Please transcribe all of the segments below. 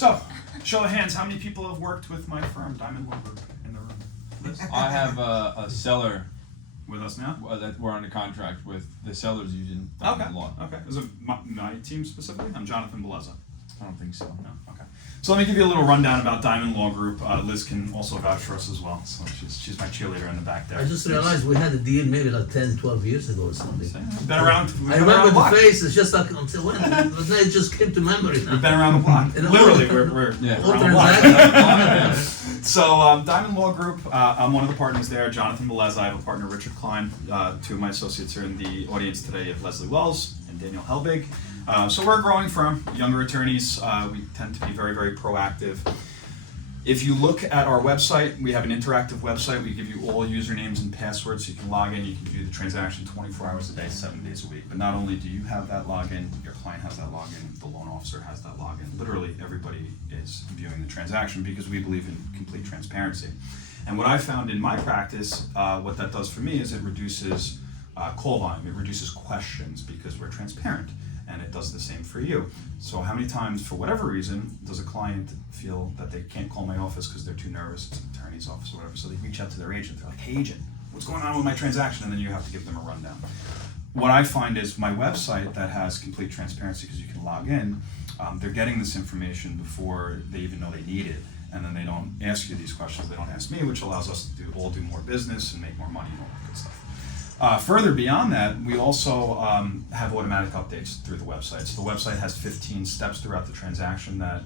So, show of hands, how many people have worked with my firm, Diamond Law Group, in the room? Liz? I have a seller With us now? that we're under contract with. The seller's using Okay. Diamond Law. Okay. Is it my team specifically? I'm Jonathan Beleza. I don't think so. No? Okay. So let me give you a little rundown about Diamond Law Group. Liz can also vouch for us as well. So she's my cheerleader in the back there. I just realized we had a deal maybe like 10, 12 years ago or something. We've been around. We've I been around remember the the block. face, it's just like, I'm saying, when? But then it just came to memory now. We've been around the block. And all Literally, the- we're Yeah. all around the block. transactions. So, Diamond Law Group, I'm one of the partners there, Jonathan Beleza. I have a partner, Richard Klein. Two of my associates are in the audience today. You have Leslie Wells and Daniel Helbig. So we're a growing firm, younger attorneys. We tend to be very, very proactive. If you look at our website, we have an interactive website. We give you all usernames and passwords so you can log in. You can view the transaction 24 hours a day, 7 days a week. But not only do you have that login, your client has that login, the loan officer has that login. Literally everybody is viewing the transaction because we believe in complete transparency. And what I found in my practice, what that does for me is it reduces call volume, it reduces questions because we're transparent. And it does the same for you. So how many times, for whatever reason, does a client feel that they can't call my office because they're too nervous, it's an attorney's office or whatever, so they reach out to their agent, they're like, hey agent, what's going on with my transaction? And then you have to give them a rundown. What I find is my website that has complete transparency because you can log in, they're getting this information before they even know they need it. And then they don't ask you these questions, they don't ask me, which allows us to all do more business and make more money and all that good stuff. Further beyond that, we also have automatic updates through the website. So the website has 15 steps throughout the transaction that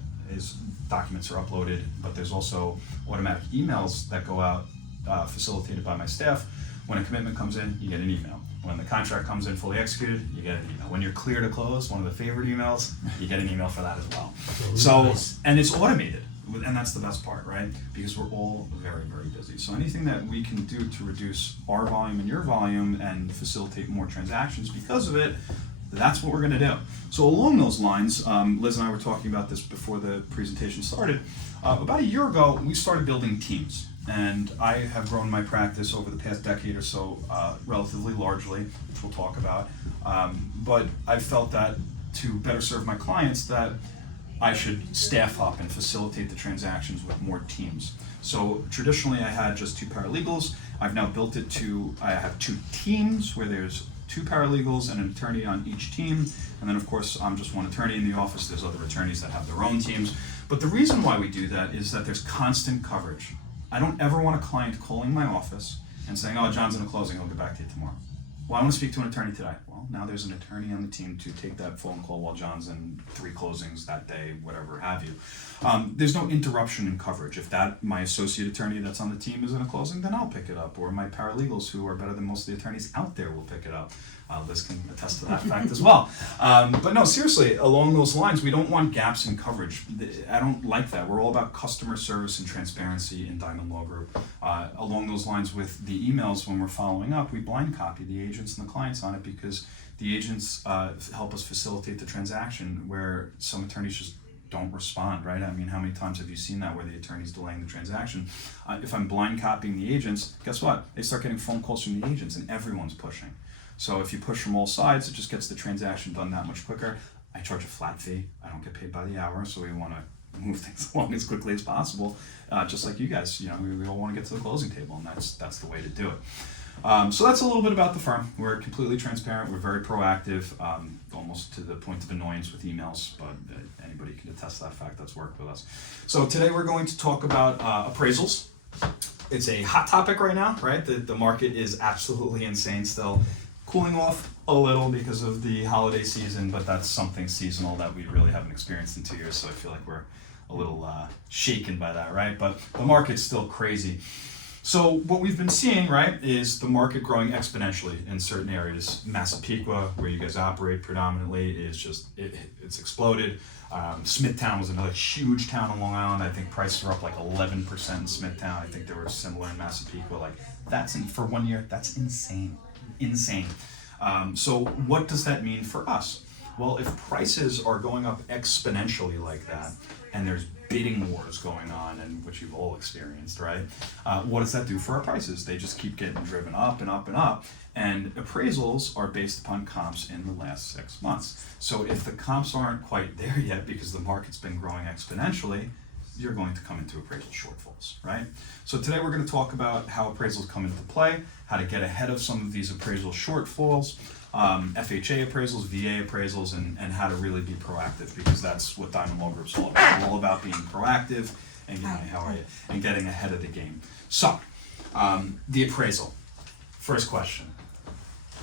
documents are uploaded, but there's also automatic emails that go out facilitated by my staff. When a commitment comes in, you get an email. When the contract comes in fully executed, you get an email. When you're clear to close, one of the favorite emails, you get an email for that as well. So, and it's automated. And that's the best part, right? Because we're all very, very busy. So anything that we can do to reduce our volume and your volume and facilitate more transactions because of it, that's what we're going to do. So along those lines, Liz and I were talking about this before the presentation started. About a year ago, we started building teams. And I have grown my practice over the past decade or so relatively largely, which we'll talk about. But I felt that to better serve my clients that I should staff up and facilitate the transactions with more teams. So traditionally I had just 2 paralegals. I've now built it to, I have 2 teams where there's 2 paralegals and an attorney on each team. And then of course I'm just one attorney in the office. There's other attorneys that have their own teams. But the reason why we do that is that there's constant coverage. I don't ever want a client calling my office and saying, oh, John's in a closing, I'll get back to you tomorrow. Well, I want to speak to an attorney today. Well, now there's an attorney on the team to take that phone call while John's in 3 closings that day, whatever have you. There's no interruption in coverage. If my associate attorney that's on the team is in a closing, then I'll pick it up. Or my paralegals, who are better than most of the attorneys out there, will pick it up. Liz can attest to that fact as well. But no, seriously, along those lines, we don't want gaps in coverage. I don't like that. We're all about customer service and transparency in Diamond Law Group. Along those lines with the emails, when we're following up, we blind copy the agents and the clients on it because the agents help us facilitate the transaction where some attorneys just don't respond, right? I mean, how many times have you seen that where the attorney's delaying the transaction? If I'm blind copying the agents, guess what? They start getting phone calls from the agents and everyone's pushing. So if you push from all sides, it just gets the transaction done that much quicker. I charge a flat fee. I don't get paid by the hour, so we want to move things along as quickly as possible. Just like you guys, you know, we all want to get to the closing table, and that's the way to do it. So that's a little bit about the firm. We're completely transparent. We're very proactive, almost to the point of annoyance with emails, but anybody can attest to that fact that's worked with us. So today we're going to talk about appraisals. It's a hot topic right now, right? The market is absolutely insane still. Cooling off a little because of the holiday season, but that's something seasonal that we really haven't experienced in 2 years, so I feel like we're a little shaken by that, right? But the market's still crazy. So what we've been seeing, right, is the market growing exponentially in certain areas. Massapequa, where you guys operate predominantly, is just, it's exploded. Smithtown was another huge town on Long Island. I think prices were up like 11% in Smithtown. I think they were similar in Massapequa. Like, for 1 year, that's insane. So what does that mean for us? Well, if prices are going up exponentially like that, and there's bidding wars going on, and which you've all experienced, right? What does that do for our prices? They just keep getting driven up and up and up. And appraisals are based upon comps in the last 6 months. So if the comps aren't quite there yet because the market's been growing exponentially, you're going to come into appraisal shortfalls, right? So today we're going to talk about how appraisals come into play, how to get ahead of some of these appraisal shortfalls, FHA appraisals, VA appraisals, and how to really be proactive, because that's what Diamond Law Group's all about. We're all about being proactive and getting ahead of the game. So, the appraisal. First question.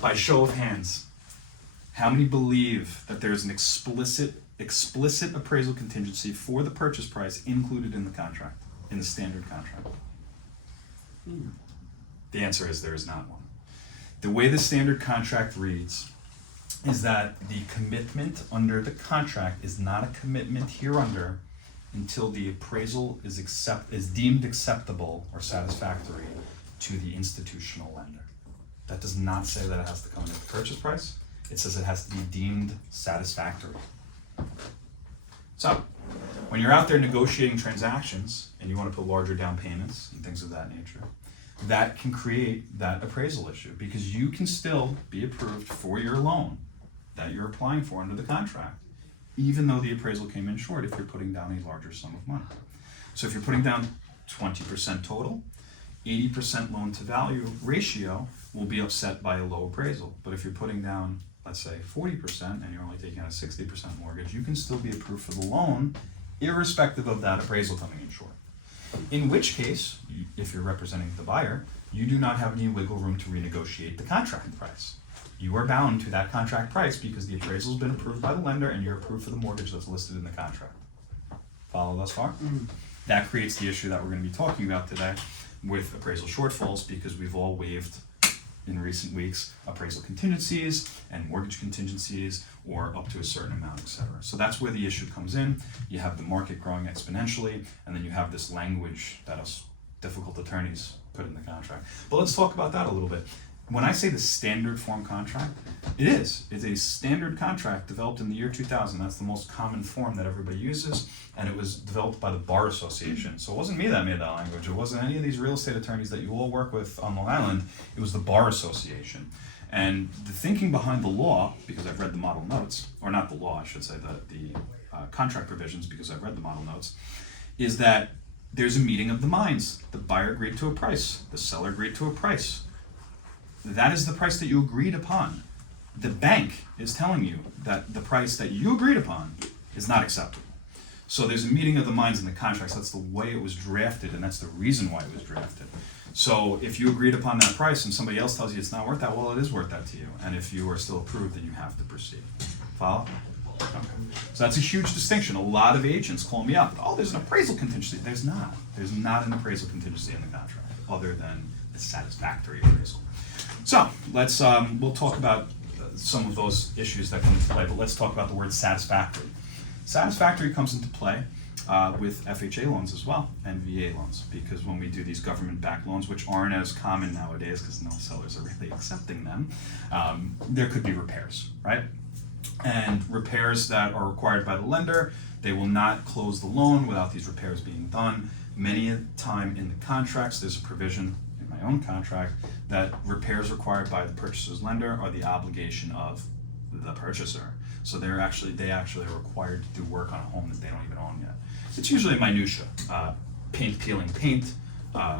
By show of hands, how many believe that there's an explicit appraisal contingency for the purchase price included in the contract, in the standard contract? The answer is there is not one. The way the standard contract reads is that the commitment under the contract is not a commitment hereunder until the appraisal is deemed acceptable or satisfactory to the institutional lender. That does not say that it has to come into the purchase price. It says it has to be deemed satisfactory. So, when you're out there negotiating transactions and you want to put larger down payments and things of that nature, that can create that appraisal issue, because you can still be approved for your loan that you're applying for under the contract, even though the appraisal came in short if you're putting down a larger sum of money. So if you're putting down 20% total, 80% loan to value ratio will be upset by a low appraisal. But if you're putting down, let's say 40% and you're only taking out a 60% mortgage, you can still be approved for the loan irrespective of that appraisal coming in short. In which case, if you're representing the buyer, you do not have any wiggle room to renegotiate the contract price. You are bound to that contract price because the appraisal has been approved by the lender and you're approved for the mortgage that's listed in the contract. Follow thus far? That creates the issue that we're going to be talking about today with appraisal shortfalls, because we've all waived in recent weeks appraisal contingencies and mortgage contingencies, or up to a certain amount, etc. So that's where the issue comes in. You have the market growing exponentially, and then you have this language that us difficult attorneys put in the contract. But let's talk about that a little bit. When I say the standard form contract, it's a standard contract developed in the year 2000. That's the most common form that everybody uses, and it was developed by the Bar Association. So it wasn't me that made that language. It wasn't any of these real estate attorneys that you all work with on Long Island. It was the Bar Association. And the thinking behind the law, because I've read the model notes, or not the law, I should say, the contract provisions, because I've read the model notes, is that there's a meeting of the minds. The buyer agreed to a price. The seller agreed to a price. That is the price that you agreed upon. The bank is telling you that the price that you agreed upon is not acceptable. So there's a meeting of the minds in the contracts. That's the way it was drafted, and that's the reason why it was drafted. So if you agreed upon that price and somebody else tells you it's not worth that, well, it is worth that to you. And if you are still approved, then you have to proceed. Follow? Okay. So that's a huge distinction. A lot of agents call me up. Oh, there's an appraisal contingency. There's not. There's not an appraisal contingency in the contract, other than the satisfactory appraisal. So let's we'll talk about some of those issues that come into play, but let's talk about the word satisfactory. Satisfactory comes into play with FHA loans as well and VA loans, because when we do these government-backed loans, which aren't as common nowadays because no sellers are really accepting them, there could be repairs, right? And repairs that are required by the lender, they will not close the loan without these repairs being done. Many a time in the contracts, there's a provision in my own contract that repairs required by the purchaser's lender are the obligation of the purchaser. So they actually are required to do work on a home that they don't even own yet. It's usually minutia, paint peeling paint,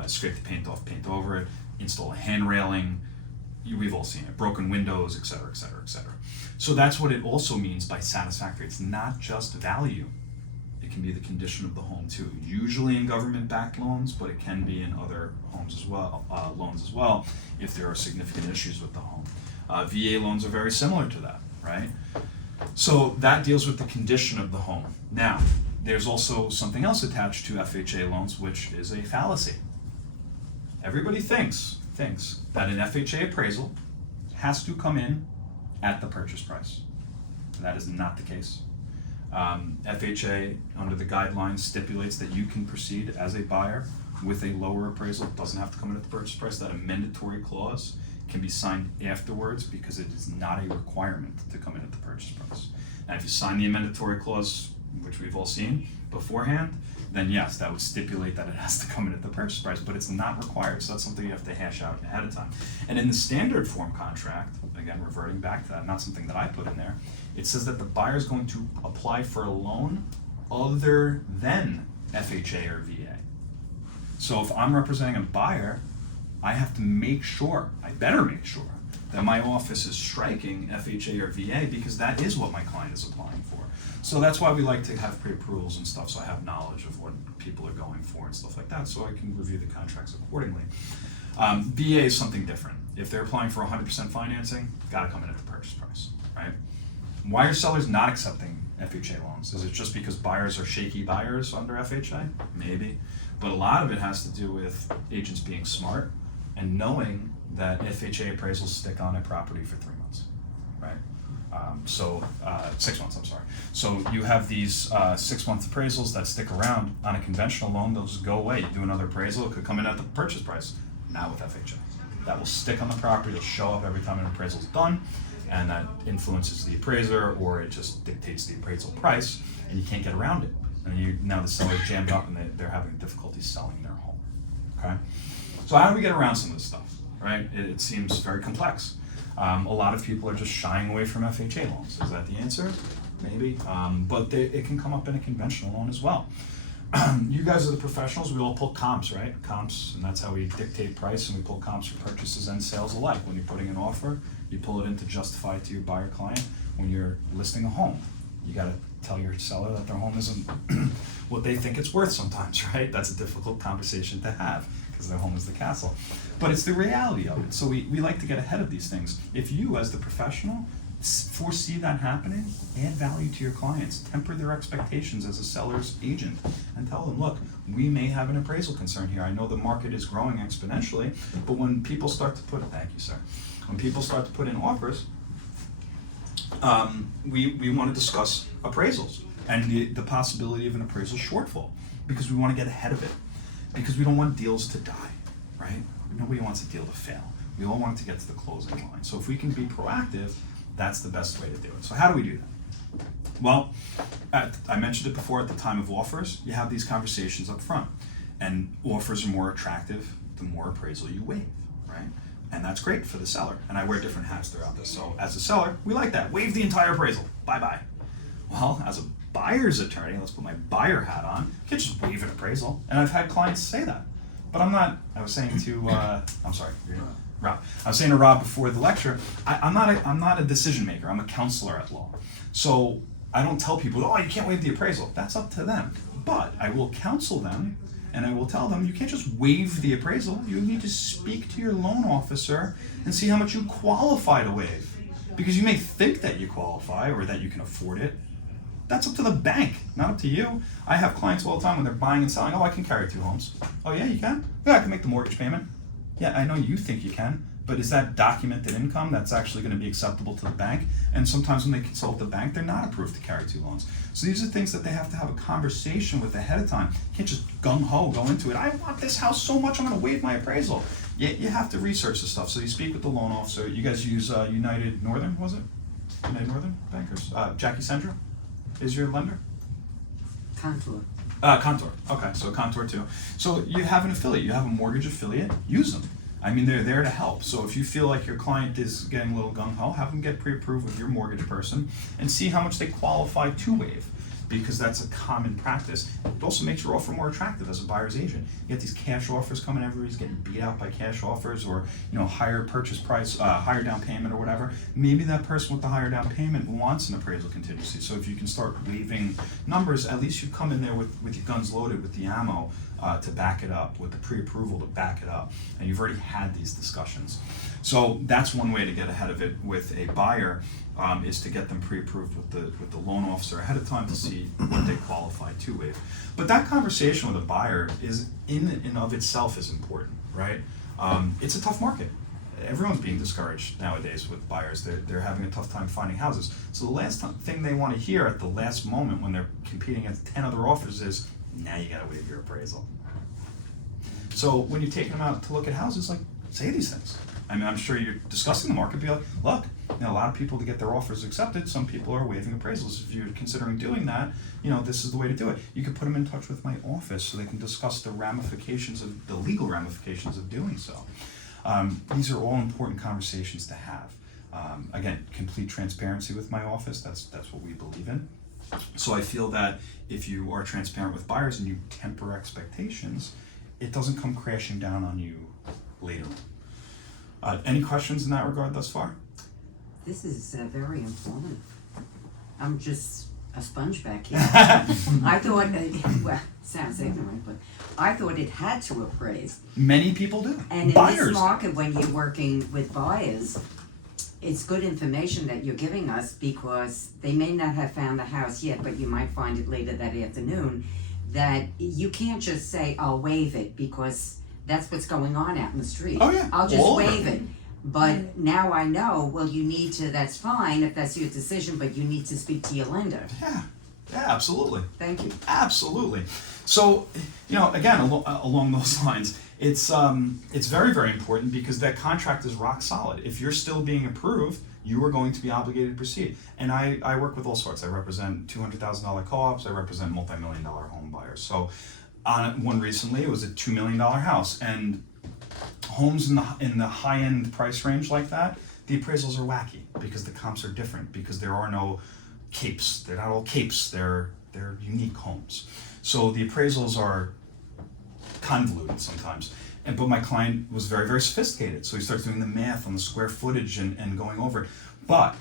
scrape the paint off, paint over it, install a hand railing. We've all seen it, broken windows, etc., etc., etc. So that's what it also means by satisfactory. It's not just value. It can be the condition of the home too. Usually in government-backed loans, but it can be in other homes as well, loans as well, if there are significant issues with the home. VA loans are very similar to that, right? So that deals with the condition of the home. Now, there's also something else attached to FHA loans, which is a fallacy. Everybody thinks that an FHA appraisal has to come in at the purchase price. That is not the case. FHA, under the guidelines, stipulates that you can proceed as a buyer with a lower appraisal. It doesn't have to come in at the purchase price. That amendatory clause can be signed afterwards because it is not a requirement to come in at the purchase price. Now, if you sign the amendatory clause, which we've all seen beforehand, then yes, that would stipulate that it has to come in at the purchase price, but it's not required, so that's something you have to hash out ahead of time. And in the standard form contract, again, reverting back to that, not something that I put in there, it says that the buyer is going to apply for a loan other than FHA or VA. So if I'm representing a buyer, I have to make sure, I better make sure, that my office is striking FHA or VA because that is what my client is applying for. So that's why we like to have pre-approvals and stuff, so I have knowledge of what people are going for and stuff like that, so I can review the contracts accordingly. VA is something different. If they're applying for 100% financing, gotta come in at the purchase price, right? Why are sellers not accepting FHA loans? Is it just because buyers are shaky buyers under FHA? Maybe. But a lot of it has to do with agents being smart and knowing that FHA appraisals stick on a property for 3 months, right? 6 months, I'm sorry. So you have these 6-month appraisals that stick around. On a conventional loan, they'll just go away. You do another appraisal, it could come in at the purchase price. Not with FHA. That will stick on the property, it'll show up every time an appraisal is done, and that influences the appraiser, or it just dictates the appraisal price, and you can't get around it. And now the seller's jammed up and they're having difficulty selling their home, okay? So how do we get around some of this stuff, right? It seems very complex. A lot of people are just shying away from FHA loans. Is that the answer? Maybe, but it can come up in a conventional loan as well. You guys are the professionals, we all pull comps, right? Comps, and that's how we dictate price, and we pull comps for purchases and sales alike. When you're putting an offer, you pull it in to justify it to your buyer client. When you're listing a home, you gotta tell your seller that their home isn't what they think it's worth sometimes, right? That's a difficult conversation to have, because their home is the castle. But it's the reality of it, so we like to get ahead of these things. If you, as the professional, foresee that happening, add value to your clients, temper their expectations as a seller's agent, and tell them, look, we may have an appraisal concern here. I know the market is growing exponentially, but when people start to put, thank you, sir, when people start to put in offers, we want to discuss appraisals and the possibility of an appraisal shortfall, because we want to get ahead of it, because we don't want deals to die, right? Nobody wants a deal to fail. We all want it to get to the closing line. So if we can be proactive, that's the best way to do it. So how do we do that? Well, I mentioned it before, at the time of offers, you have these conversations up front, and offers are more attractive the more appraisal you waive, right? And that's great for the seller. And I wear different hats throughout this. So as a seller, we like that. Waive the entire appraisal. Bye-bye. Well, as a buyer's attorney, let's put my buyer hat on, you can't just waive an appraisal. And I've had clients say that. But I'm not, I was saying to, I'm sorry, Rob. I was saying to Rob before the lecture, I'm not a decision maker, I'm a counselor at law. So I don't tell people, oh, you can't waive the appraisal. That's up to them. But I will counsel them, and I will tell them, you can't just waive the appraisal. You need to speak to your loan officer and see how much you qualify to waive. Because you may think that you qualify or that you can afford it. That's up to the bank, not up to you. I have clients all the time when they're buying and selling, oh, I can carry 2 homes. Oh yeah, you can? Yeah, I can make the mortgage payment. Yeah, I know you think you can, but is that documented income that's actually going to be acceptable to the bank? And sometimes when they consult the bank, they're not approved to carry 2 loans. So these are things that they have to have a conversation with ahead of time. You can't just gung-ho go into it. I want this house so much, I'm going to waive my appraisal. You have to research the stuff. So you speak with the loan officer. You guys use United Northern, was it? United Northern Bankers? Jackie Sendra is your lender? Contour. Contour. Okay, so Contour too. So you have an affiliate, you have a mortgage affiliate, use them. I mean, they're there to help. So if you feel like your client is getting a little gung-ho, have them get pre-approved with your mortgage person and see how much they qualify to waive, because that's a common practice. It also makes your offer more attractive as a buyer's agent. You get these cash offers coming, everybody's getting beat out by cash offers, or higher purchase price, higher down payment or whatever. Maybe that person with the higher down payment wants an appraisal contingency. So if you can start waiving numbers, at least you come in there with your guns loaded, with the ammo to back it up, with the pre-approval to back it up, and you've already had these discussions. So that's one way to get ahead of it with a buyer, is to get them pre-approved with the loan officer ahead of time to see what they qualify to waive. But that conversation with a buyer is in and of itself is important, right? It's a tough market. Everyone's being discouraged nowadays with buyers. They're having a tough time finding houses. So the last thing they want to hear at the last moment when they're competing against 10 other offers is, now you gotta waive your appraisal. So when you're taking them out to look at houses, like, say these things. I mean, I'm sure you're discussing the market, be like, look, a lot of people to get their offers accepted, some people are waiving appraisals. If you're considering doing that, this is the way to do it. You could put them in touch with my office so they can discuss the legal ramifications of doing so. These are all important conversations to have. Again, complete transparency with my office, that's what we believe in. So I feel that if you are transparent with buyers and you temper expectations, it doesn't come crashing down on you later on. Any questions in that regard thus far? This is very informative. I'm just a sponge back here. I thought, well, sounds ignorant, but I thought it had to appraise. Many people do. And in Buyers. this market, when you're working with buyers, it's good information that you're giving us because they may not have found the house yet, but you might find it later that afternoon. That you can't just say, I'll waive it because that's what's going on out in the street. Oh, yeah. I'll just All of waive it. it. But now I know, well, you need to, that's fine if that's your decision, but you need to speak to your lender. Yeah, absolutely. Thank you. Absolutely. So, again, along those lines, it's very, very important because that contract is rock solid. If you're still being approved, you are going to be obligated to proceed. And I work with all sorts. I represent $200,000 co-ops. I represent multi-million-dollar home buyers. So, on one recently, it was a $2 million house, and homes in the high-end price range like that, the appraisals are wacky because the comps are different because there are no capes. They're not all capes. They're unique homes. So the appraisals are convoluted sometimes. But my client was very, very sophisticated. So he starts doing the math on the square footage and going over it. But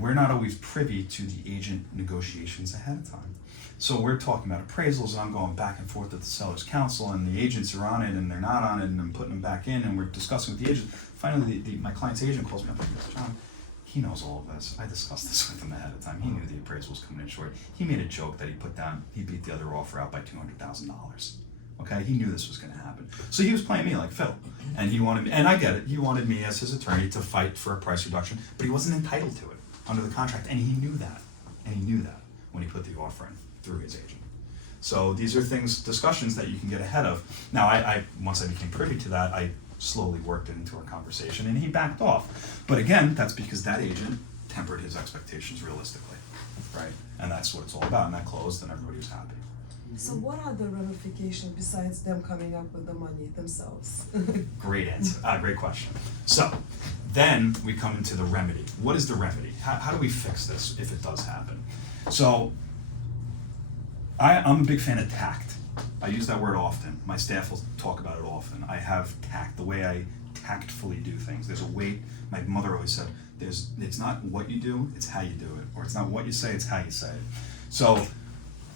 we're not always privy to the agent negotiations ahead of time. So we're talking about appraisals, and I'm going back and forth with the seller's counsel, and the agents are on it, and they're not on it, and I'm putting them back in, and we're discussing with the agent. Finally, my client's agent calls me up and goes, John, he knows all of this. I discussed this with him ahead of time. He knew the appraisal was coming in short. He made a joke that he beat the other offer out by $200,000. Okay, he knew this was going to happen. So he was playing me like fiddle, and he wanted me, and I get it, he wanted me as his attorney to fight for a price reduction, but he wasn't entitled to it under the contract, and he knew that, when he put the offer in through his agent. So these are discussions that you can get ahead of. Now, I once I became privy to that, I slowly worked it into our conversation, and he backed off. But again, that's because that agent tempered his expectations realistically, right? And that's what it's all about, and that closed, and everybody was happy. So what are the ramifications besides them coming up with the money themselves? Great answer. Great question. So then we come into the remedy. What is the remedy? How do we fix this if it does happen? So I'm a big fan of tact. I use that word often. My staff will talk about it often. I have tact, the way I tactfully do things. There's a way, my mother always said, it's not what you do, it's how you do it. Or it's not what you say, it's how you say it. So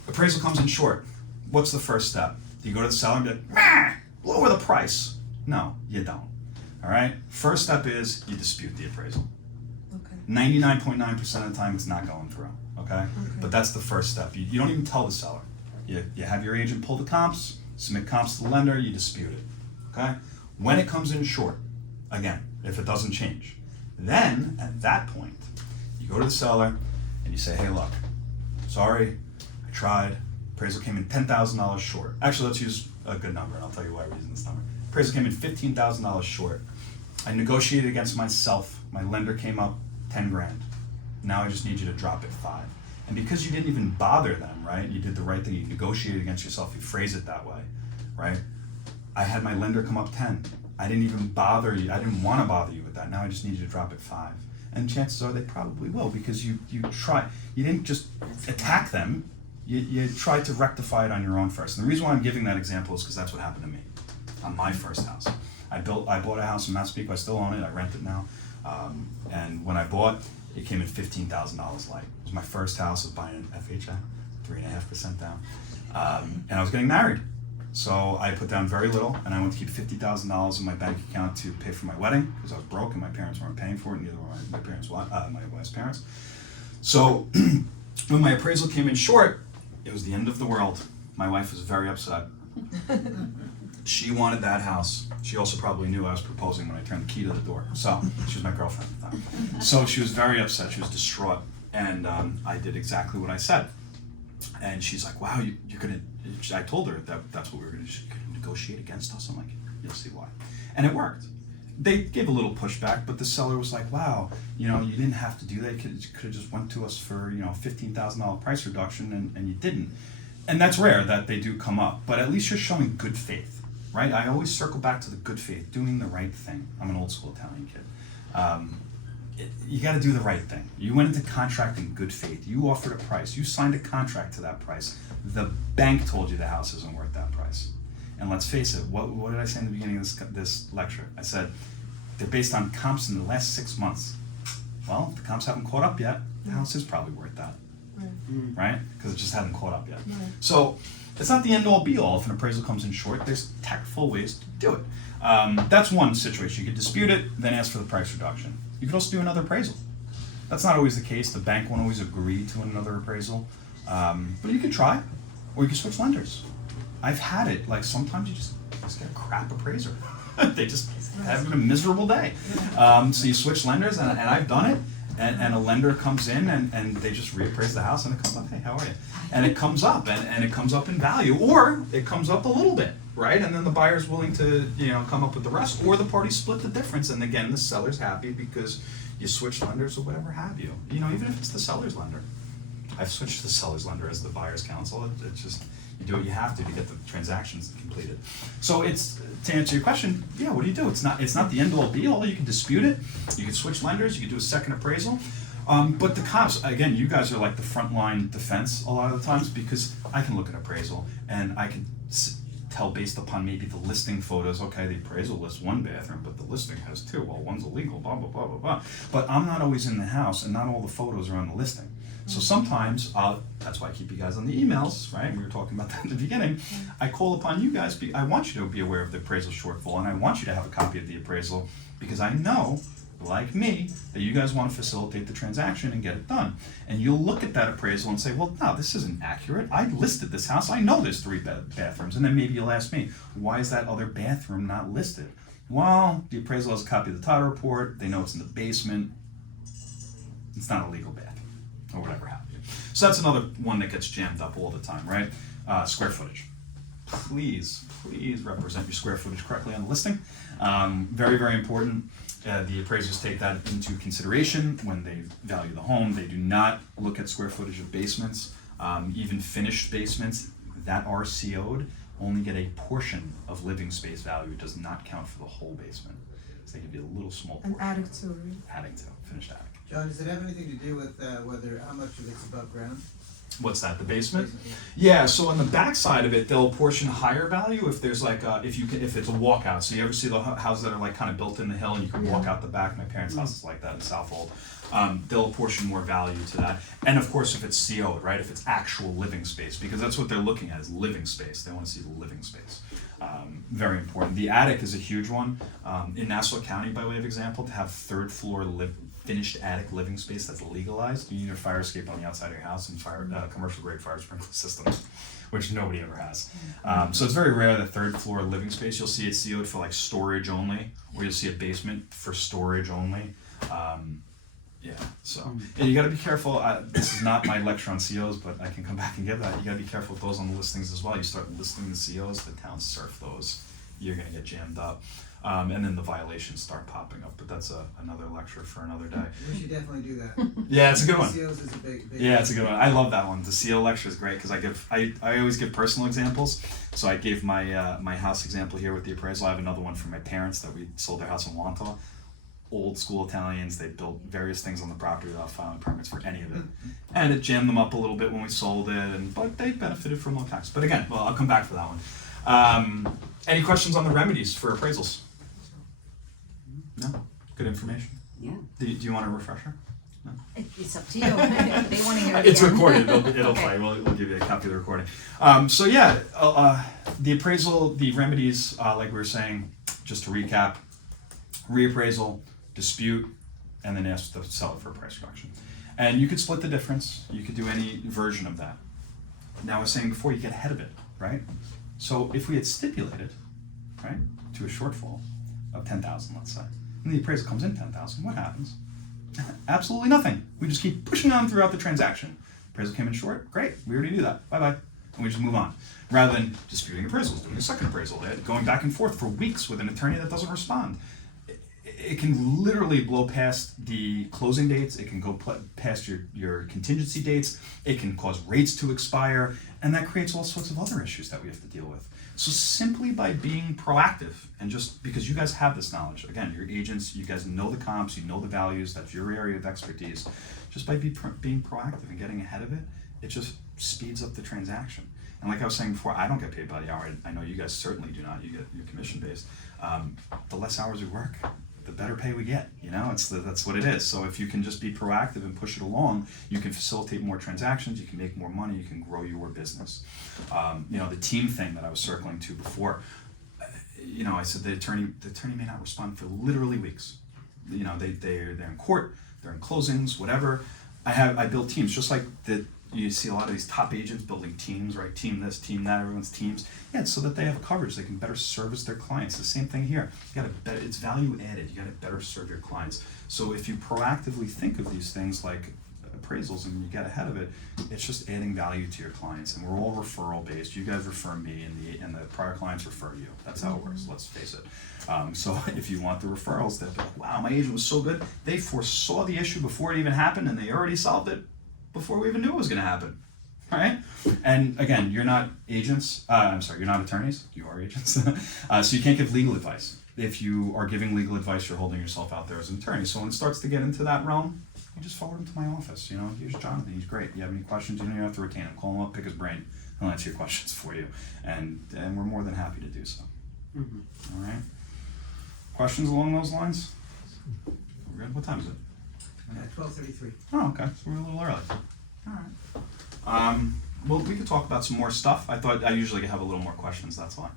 appraisal comes in short. What's the first step? Do you go to the seller and be like, lower the price? No, you don't. All right? First step is you dispute the appraisal. Okay. 99.9% of the time it's not going through. Okay? But that's the first step. You don't even tell the seller. You have your agent pull the comps, submit comps to the lender, you dispute it. Okay? When it comes in short, again, if it doesn't change, then at that point, you go to the seller and you say, hey, look, sorry, I tried. Appraisal came in $10,000 short. Actually, let's use a good number, and I'll tell you why we're using this number. Appraisal came in $15,000 short. I negotiated against myself. My lender came up 10 grand. Now I just need you to drop it 5. And because you didn't even bother them, right? You did the right thing. You negotiated against yourself. You phrase it that way, right? I had my lender come up 10. I didn't even bother you. I didn't want to bother you with that. Now I just need you to drop it 5. And chances are they probably will because you didn't just attack them. You tried to rectify it on your own first. And the reason why I'm giving that example is because that's what happened to me on my first house. I bought a house in Massapequa. I still own it. I rent it now. And when I bought, it came in $15,000 light. It was my first house. I was buying an FHA, 3.5% down. And I was getting married. So I put down very little, and I went to keep $50,000 in my bank account to pay for my wedding because I was broke and my parents weren't paying for it. Neither were my wife's parents. So when my appraisal came in short, it was the end of the world. My wife was very upset. She wanted that house. She also probably knew I was proposing when I turned the key to the door. So she was my girlfriend at the time. So she was very upset. She was distraught. And I did exactly what I said. And she's like, wow, you're going to... I told her that's what we were going to do. She's going to negotiate against us. I'm like, you'll see why. And it worked. they gave a little pushback, but the seller was like, wow, you didn't have to do that. You could have just went to us for, $15,000 price reduction, and you didn't. And that's rare that they do come up, but at least you're showing good faith, right? I always circle back to the good faith, doing the right thing. I'm an old school Italian kid. You got to do the right thing. You went into contract in good faith. You offered a price. You signed a contract to that price. The bank told you the house isn't worth that price. And let's face it, what did I say in the beginning of this lecture? I said, they're based on comps in the last 6 months. Well, if the comps haven't caught up yet, the house is probably worth that, right? Because it just hasn't caught up yet. Right. So it's not the end all be all. If an appraisal comes in short, there's tactful ways to do it. That's one situation. You could dispute it, then ask for the price reduction. You could also do another appraisal. That's not always the case. The bank won't always agree to another appraisal. But you could try, or you can switch lenders. I've had it, like sometimes you just get a crap appraiser. They just have a miserable day. So you switch lenders, and I've done it, and a lender comes in and they just reappraise the house, and it comes up, hey, how are you? And it comes up, and it comes up in value, or it comes up a little bit, right? And then the buyer's willing to, come up with the rest, or the parties split the difference, and again, the seller's happy because you switch lenders or whatever have you. Even if it's the seller's lender. I've switched to the seller's lender as the buyer's counsel. It's just, you do what you have to get the transactions completed. So it's, to answer your question, yeah, what do? It's not the end all be all. You can dispute it. You can switch lenders. You can do a second appraisal. But the comps, again, you guys are like the frontline defense a lot of the times, because I can look at appraisal and I can tell based upon maybe the listing photos, okay, the appraisal lists one bathroom, but the listing has two. Well, one's illegal, blah, blah, blah, blah, blah. But I'm not always in the house, and not all the photos are on the listing. So sometimes, that's why I keep you guys on the emails, right? We were talking about that in the beginning. I call upon you guys, I want you to be aware of the appraisal shortfall, and I want you to have a copy of the appraisal, because I know, like me, that you guys want to facilitate the transaction and get it done. And you'll look at that appraisal and say, well, no, this isn't accurate. I listed this house. I know there's 3 bathrooms. And then maybe you'll ask me, why is that other bathroom not listed? Well, the appraisal has a copy of the title report. They know it's in the basement. It's not a legal bathroom, or whatever have you. So that's another one that gets jammed up all the time, right? Square footage. Please represent your square footage correctly on the listing. Very, very important. The appraisers take that into consideration when they value the home. They do not look at square footage of basements. Even finished basements that are CO'd only get a portion of living space value. It does not count for the whole basement. So they give you a little small An portion. attic too, right? Adding to finished attic. John, does it have anything to do with how much of it's above ground? What's that? The basement? Basement, Yeah. So on the back side of it, they'll apportion higher value if there's like if it's a walkout. So you ever see the houses that are like kind of built in the hill and you can walk out the back? My parents' house is like that in Southold. They'll apportion more value to that. And of course, if it's CO'd, right? If it's actual living space, because that's what they're looking at is living space. They want to see the living space. Very important. The attic is a huge one. In Nassau County, by way of example, to have third floor finished attic living space that's legalized, you need a fire escape on the outside of your house and commercial grade fire sprinkler systems, which nobody ever has. So it's very rare that third floor living space, you'll see it CO'd for like storage only, or you'll see a basement for storage only. And you gotta be careful, this is not my lecture on COs, but I can come back and give that. You gotta be careful with those on the listings as well. You start listing the COs, the towns surf those, you're gonna get jammed up. And then the violations start popping up, but that's another lecture for another day. We should definitely do that. Yeah, it's a good one. COs is a big. Yeah, it's a good one. I love that one. The CO lecture is great because I always give personal examples. So I gave my my house example here with the appraisal. I have another one from my parents that we sold their house in Wantagh. Old school Italians, they built various things on the property without filing permits for any of it. And it jammed them up a little bit when we sold it, but they benefited from low tax. But again, I'll come back for that one. Any questions on the remedies for appraisals? No? Good information? Yeah. Do you want a refresher? It's up to you. They want to hear it It's again. recorded. It'll Okay. play. We'll give you a copy of the recording. The appraisal, the remedies, like we were saying, just to recap, reappraisal, dispute, and then ask the seller for a price reduction. And you could split the difference. You could do any version of that. Now, I was saying before, you get ahead of it, right? So if we had stipulated, right, to a shortfall of 10,000, let's say, and the appraisal comes in 10,000, what happens? Absolutely nothing. We just keep pushing on throughout the transaction. Appraisal came in short, great, we already knew that, bye-bye. And we just move on. Rather than disputing appraisals, doing a second appraisal, going back and forth for weeks with an attorney that doesn't respond. it can literally blow past the closing dates. It can go past your contingency dates. It can cause rates to expire, and that creates all sorts of other issues that we have to deal with. So simply by being proactive, and just because you guys have this knowledge, again, you're agents, you guys know the comps, you know the values, that's your area of expertise. Just by being proactive and getting ahead of it, it just speeds up the transaction. And like I was saying before, I don't get paid by the hour. I know you guys certainly do not. You get your commission based. The less hours we work, the better pay we get. You know, that's what it is. So if you can just be proactive and push it along, you can facilitate more transactions. You can make more money. You can grow your business. You know, the team thing that I was circling to before. You know, I said the attorney may not respond for literally weeks. You know, they're in court, they're in closings, whatever. I build teams just like that. You see a lot of these top agents building teams, right? Team this, team that, everyone's teams. Yeah, it's so that they have coverage. They can better service their clients. The same thing here. It's value added. You got to better serve your clients. So if you proactively think of these things like appraisals and you get ahead of it, it's just adding value to your clients. And we're all referral based. You guys refer me, and the prior clients refer you. That's how it works. Let's face it. So if you want the referrals, that wow, my agent was so good. They foresaw the issue before it even happened, and they already solved it before we even knew it was going to happen, right? And again, you're not agents. You're not attorneys. You are agents. So you can't give legal advice. If you are giving legal advice, you're holding yourself out there as an attorney. So when it starts to get into that realm, you just forward him to my office. You know, here's Jonathan. He's great. You have any questions? You don't even have to retain him. Call him up, pick his brain. He'll answer your questions for you, and we're more than happy to do so. All right. Questions along those lines? We're good. What time is it? 12:33. Oh, okay. So we're a little early. All right. Well, we could talk about some more stuff. I usually have a little more questions. That's why.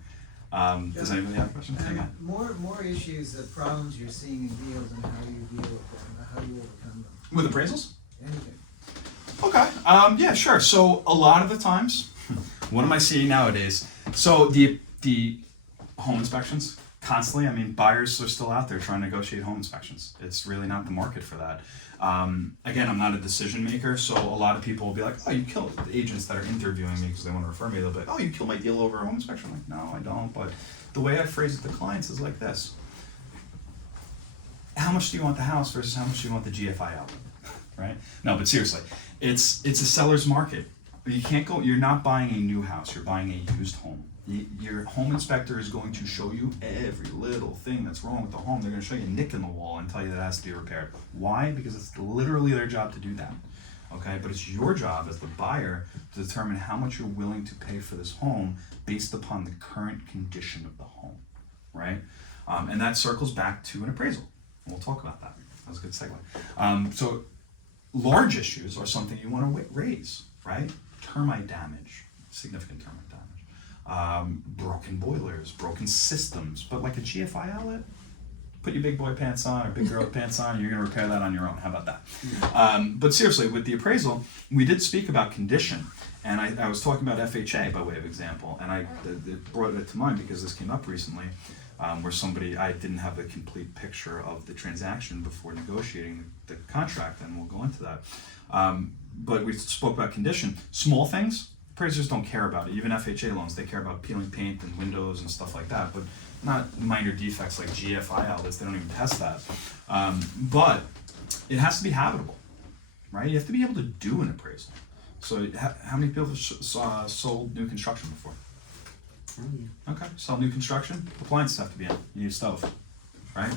Does anybody have questions? Hang on. More issues, problems you're seeing in deals and how you deal with them, how you overcome them. With appraisals? Anything. Okay. Yeah, sure. So a lot of the times, what am I seeing nowadays? So the home inspections constantly. I mean, buyers are still out there trying to negotiate home inspections. It's really not the market for that. Again, I'm not a decision maker, so a lot of people will be like, "Oh, you killed the agents that are interviewing me because they want to refer me." They'll be like, "Oh, you killed my deal over a home inspection." I'm like, no, I don't. But the way I phrase it to clients is like this: how much do you want the house versus how much do you want the GFI outlet, right? No, but seriously, it's a seller's market. You can't go. You're not buying a new house. You're buying a used home. Your home inspector is going to show you every little thing that's wrong with the home. They're going to show you a nick in the wall and tell you that it has to be repaired. Why? Because it's literally their job to do that. Okay, but it's your job as the buyer to determine how much you're willing to pay for this home based upon the current condition of the home, right? And that circles back to an appraisal. And we'll talk about that. That was a good segue. So large issues are something you want to raise, right? Termite damage, significant termite damage. Broken boilers, broken systems, but like a GFI outlet, put your big boy pants on or big girl pants on, and you're going to repair that on your own. How about that? But seriously, with the appraisal, we did speak about condition, and I was talking about FHA by way of example, and I brought it to mind because this came up recently, where I didn't have a complete picture of the transaction before negotiating the contract, and we'll go into that. But we spoke about condition. Small things, appraisers don't care about it. Even FHA loans, they care about peeling paint and windows and stuff like that, but not minor defects like GFI outlets. They don't even test that. But it has to be habitable, right? You have to be able to do an appraisal. So how many people have sold new construction before? Oh, yeah. Okay, sell new construction, appliances have to be in. You need a stove, right?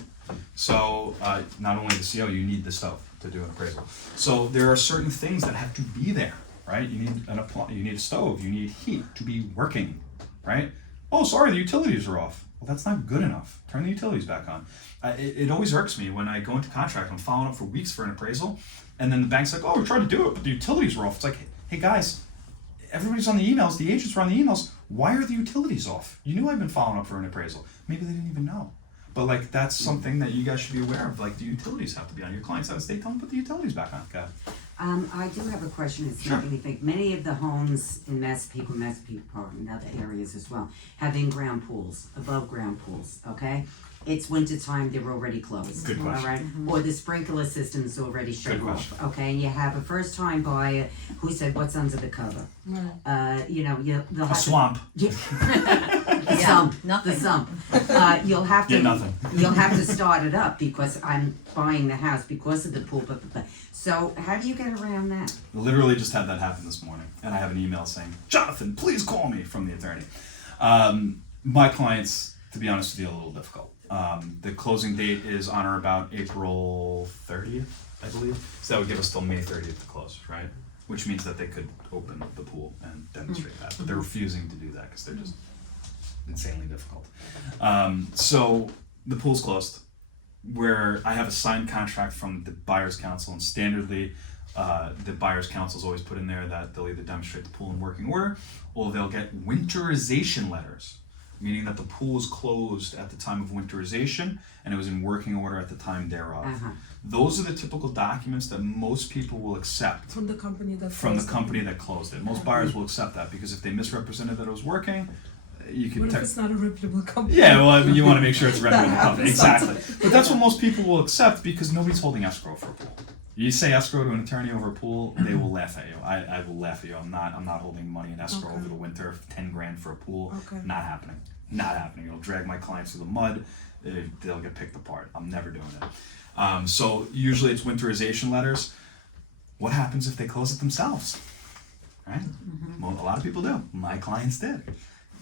So not only the CO, you need the stove to do an appraisal. So there are certain things that have to be there, right? You need a stove, you need heat to be working, right? Oh, sorry, the utilities are off. Well, that's not good enough. Turn the utilities back on. It always irks me when I go into contract, I'm following up for weeks for an appraisal, and then the bank's like, oh, we're trying to do it, but the utilities are off. It's like, hey guys, everybody's on the emails, the agents are on the emails, why are the utilities off? You knew I've been following up for an appraisal. Maybe they didn't even know. But like, that's something that you guys should be aware of. Like, the utilities have to be on. Your clients out of state, tell them to put the utilities back on. Okay. I do have a question. It's Sure. making me think. Many of the homes in Massapequa Park and other areas as well have in-ground pools, above-ground pools. Okay, it's winter time; they're already closed. Good question. All right, or the sprinkler system's already shut Good off. question. Okay, and you have a first-time buyer who said, "What's under the cover?" Right. They'll A have swamp. To, The Yeah, sump, nothing. the sump. You'll have to. Yeah, nothing. You'll have to start it up because I'm buying the house because of the pool. So how do you get around that? Literally just had that happen this morning, and I have an email saying, "Jonathan, please call me," from the attorney. My clients, to be honest with you, are a little difficult. The closing date is on or about April 30th, I believe. So that would give us till May 30th to close, right? Which means that they could open the pool and demonstrate that, but they're refusing to do that because they're just insanely difficult. So the pool's closed. Where I have a signed contract from the buyer's council, and standardly, the buyer's council is always put in there that they'll either demonstrate the pool in working order, or they'll get winterization letters, meaning that the pool was closed at the time of winterization and it was in working order at the time thereof. Those are the typical documents that most people will accept From the company that from the closed it. company that closed it. Most buyers will accept that because if they misrepresented that it was working, you can What if it's not a reputable company? yeah, well, I mean, you want to make sure it's a reputable That company. happens Exactly. sometimes. But that's what most people will accept because nobody's holding escrow for a pool. You say escrow to an attorney over a pool, they will laugh at you. I will laugh at you. I'm not holding money in escrow Okay. over the winter, 10 grand for a pool. Okay. Not happening. Not happening. It'll drag my clients through the mud. They'll get picked apart. I'm never doing it. So usually it's winterization letters. What happens if they close it themselves? Right? Well, a lot of people do. My clients did.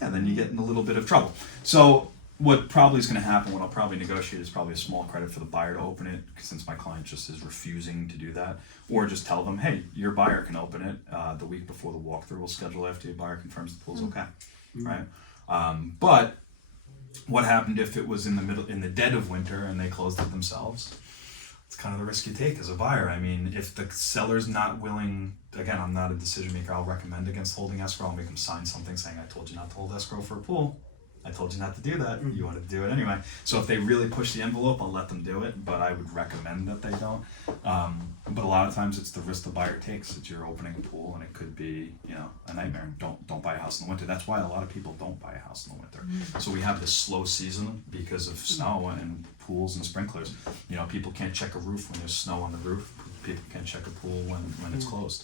Yeah, then you get in a little bit of trouble. So what probably is going to happen, what I'll probably negotiate is probably a small credit for the buyer to open it, since my client just is refusing to do that, or just tell them, hey, your buyer can open it the week before the walkthrough. We'll schedule after your buyer confirms the pool's okay, right? But what happened if it was in the dead of winter and they closed it themselves? It's kind of the risk you take as a buyer. I mean, if the seller's not willing, again, I'm not a decision maker, I'll recommend against holding escrow. I'll make them sign something saying, I told you not to hold escrow for a pool. I told you not to do that. You wanted to do it anyway. So if they really push the envelope, I'll let them do it, but I would recommend that they don't. But a lot of times it's the risk the buyer takes that you're opening a pool, and it could be, a nightmare. Don't buy a house in the winter. That's why a lot of people don't buy a house in the winter. So we have this slow season because of snow and pools and sprinklers. People can't check a roof when there's snow on the roof. People can't check a pool when it's closed.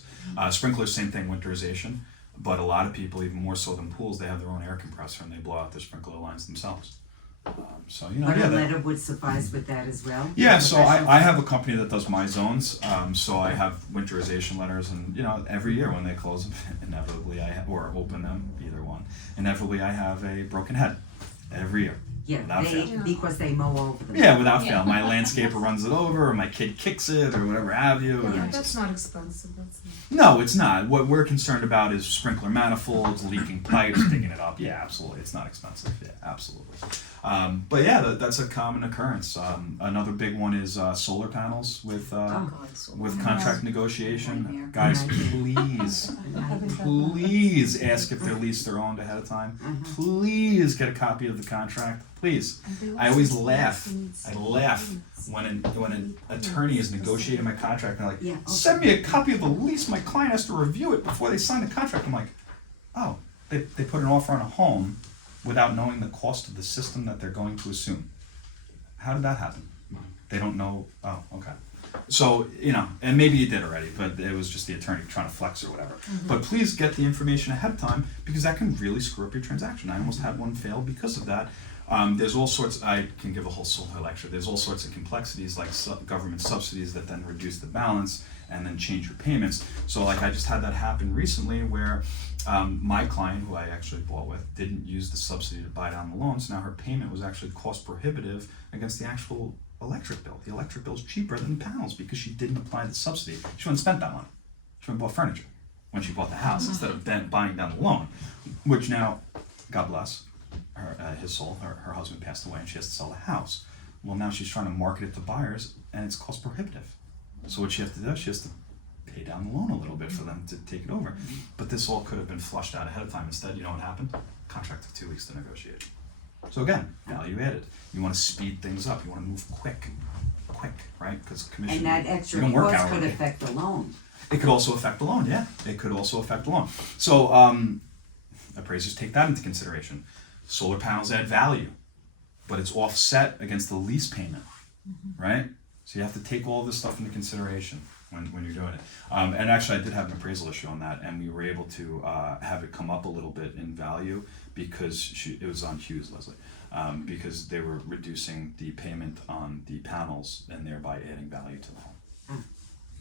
Sprinklers, same thing, winterization. But a lot of people, even more so than pools, they have their own air compressor and they blow out their sprinkler lines themselves. But a that- letter would suffice with that as well? yeah, so Professional- I have a company that does my zones, so I have winterization letters, and every year when they close them, inevitably or open them, either one, inevitably I have a broken head every year. Yeah, without fail. because they mow over them. Yeah, without fail. My landscaper runs it over, or my kid kicks it, or whatever have you. and Yeah, it's that's just- not expensive, that's No, it's not. What we're concerned about is sprinkler manifolds, leaking pipes, digging it up. Yeah, absolutely. It's not expensive. Yeah, absolutely. But yeah, that's a common occurrence. Another big one is solar panels with God, so with contract negotiation. Nightmare. Guys, having please ask if their lease they're owned ahead of time. Please get a copy of the contract. Please. I always laugh. I laugh when an attorney is negotiating my contract and they're like, Yeah, okay. send me a copy of the lease. My client has to review it before they sign the contract. I'm like, oh, they put an offer on a home without knowing the cost of the system that they're going to assume. How did that happen? They don't know. Oh, okay. So, and maybe you did already, but it was just the attorney trying to flex or whatever. But please get the information ahead of time because that can really screw up your transaction. I almost had one fail because of that. There's all sorts, I can give a whole solar lecture, there's all sorts of complexities like government subsidies that then reduce the balance and then change your payments. So like I just had that happen recently where my client, who I actually bought with, didn't use the subsidy to buy down the loan, so now her payment was actually cost prohibitive against the actual electric bill. The electric bill is cheaper than the panels because she didn't apply the subsidy. She wouldn't spend that money. She went and bought furniture when she bought the house instead of then buying down the loan, which now, God bless, his soul, her husband passed away and she has to sell the house. Well, now she's trying to market it to buyers and it's cost prohibitive. So what she has to do, she has to pay down the loan a little bit for them to take it over. But this all could have been flushed out ahead of time. Instead, you know what happened? Contract took 2 weeks to negotiate. So again, value added. You want to speed things up. You want to move quick, right? Because commission. And that extra you don't work cost could hourly. affect the loan. It could also affect the loan, yeah. It could also affect the loan. So appraisers take that into consideration. Solar panels add value, but it's offset against the lease payment, right? So you have to take all this stuff into consideration. when you're doing it. And actually, I did have an appraisal issue on that, and we were able to have it come up a little bit in value because it was on Hughes, Leslie, because they were reducing the payment on the panels and thereby adding value to the home.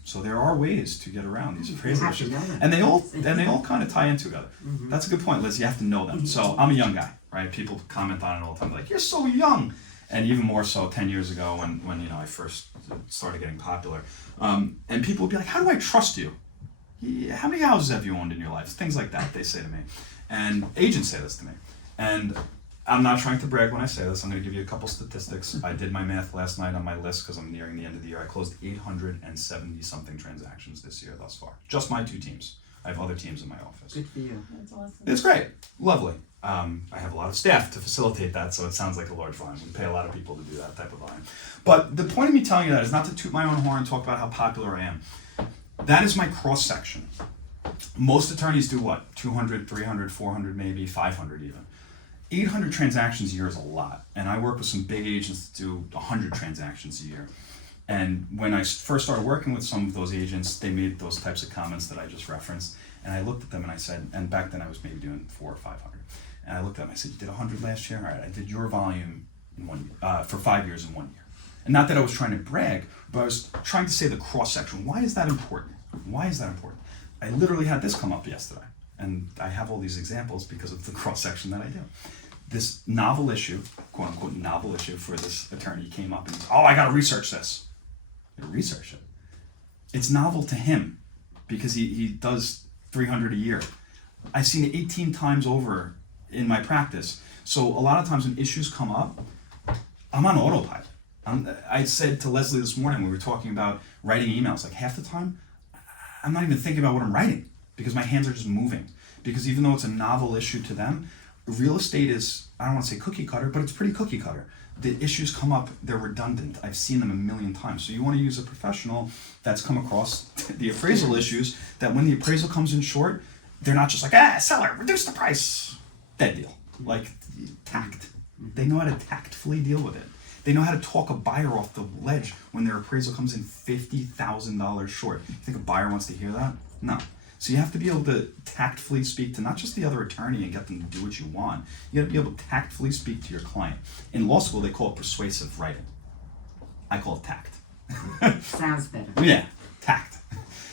So there are ways to get around these appraisal have to issues, know them. and they all kind of tie in together. That's a good point, Liz. You have to know them. So I'm a young guy, right? People comment on it all the time, like, you're so young. And even more so 10 years ago when I first started getting popular. And people would be like, how do I trust you? How many houses have you owned in your life? Things like that, they say to me. And agents say this to me. And I'm not trying to brag when I say this. I'm going to give you a couple statistics. I did my math last night on my list because I'm nearing the end of the year. I closed 870 something transactions this year thus far. Just my 2 teams. I have other teams in my office. Good for you. That's awesome. It's great, lovely. I have a lot of staff to facilitate that, so it sounds like a large volume. We pay a lot of people to do that type of volume. But the point of me telling you that is not to toot my own horn and talk about how popular I am. That is my cross section. Most attorneys do what? 200, 300, 400 maybe, 500 even. 800 transactions a year is a lot, and I work with some big agents that do 100 transactions a year. And when I first started working with some of those agents, they made those types of comments that I just referenced. And I looked at them and I said, and back then I was maybe doing 400 or 500. And I looked at them, I said, you did 100 last year? All right, I did your volume in 1 year, for 5 years in 1 year. And not that I was trying to brag, but I was trying to say the cross section. Why is that important? Why is that important? I literally had this come up yesterday. And I have all these examples because of the cross section that I do. This novel issue, quote unquote novel issue for this attorney came up and he's, oh, I gotta research this. Research it. It's novel to him because he does 300 a year. I've seen it 18 times over in my practice. So a lot of times when issues come up, I'm on autopilot. I said to Leslie this morning, we were talking about writing emails, like half the time, I'm not even thinking about what I'm writing because my hands are just moving. Because even though it's a novel issue to them, real estate is, I don't want to say cookie cutter, but it's pretty cookie cutter. The issues come up, they're redundant. I've seen them a million times. So you want to use a professional that's come across the appraisal issues, that when the appraisal comes in short, they're not just like, seller, reduce the price. Dead deal. Like, tact. They know how to tactfully deal with it. They know how to talk a buyer off the ledge when their appraisal comes in $50,000 short. You think a buyer wants to hear that? No. So you have to be able to tactfully speak to not just the other attorney and get them to do what you want. You got to be able to tactfully speak to your client. In law school, they call it persuasive writing. I call it tact. Sounds better. Yeah, tact.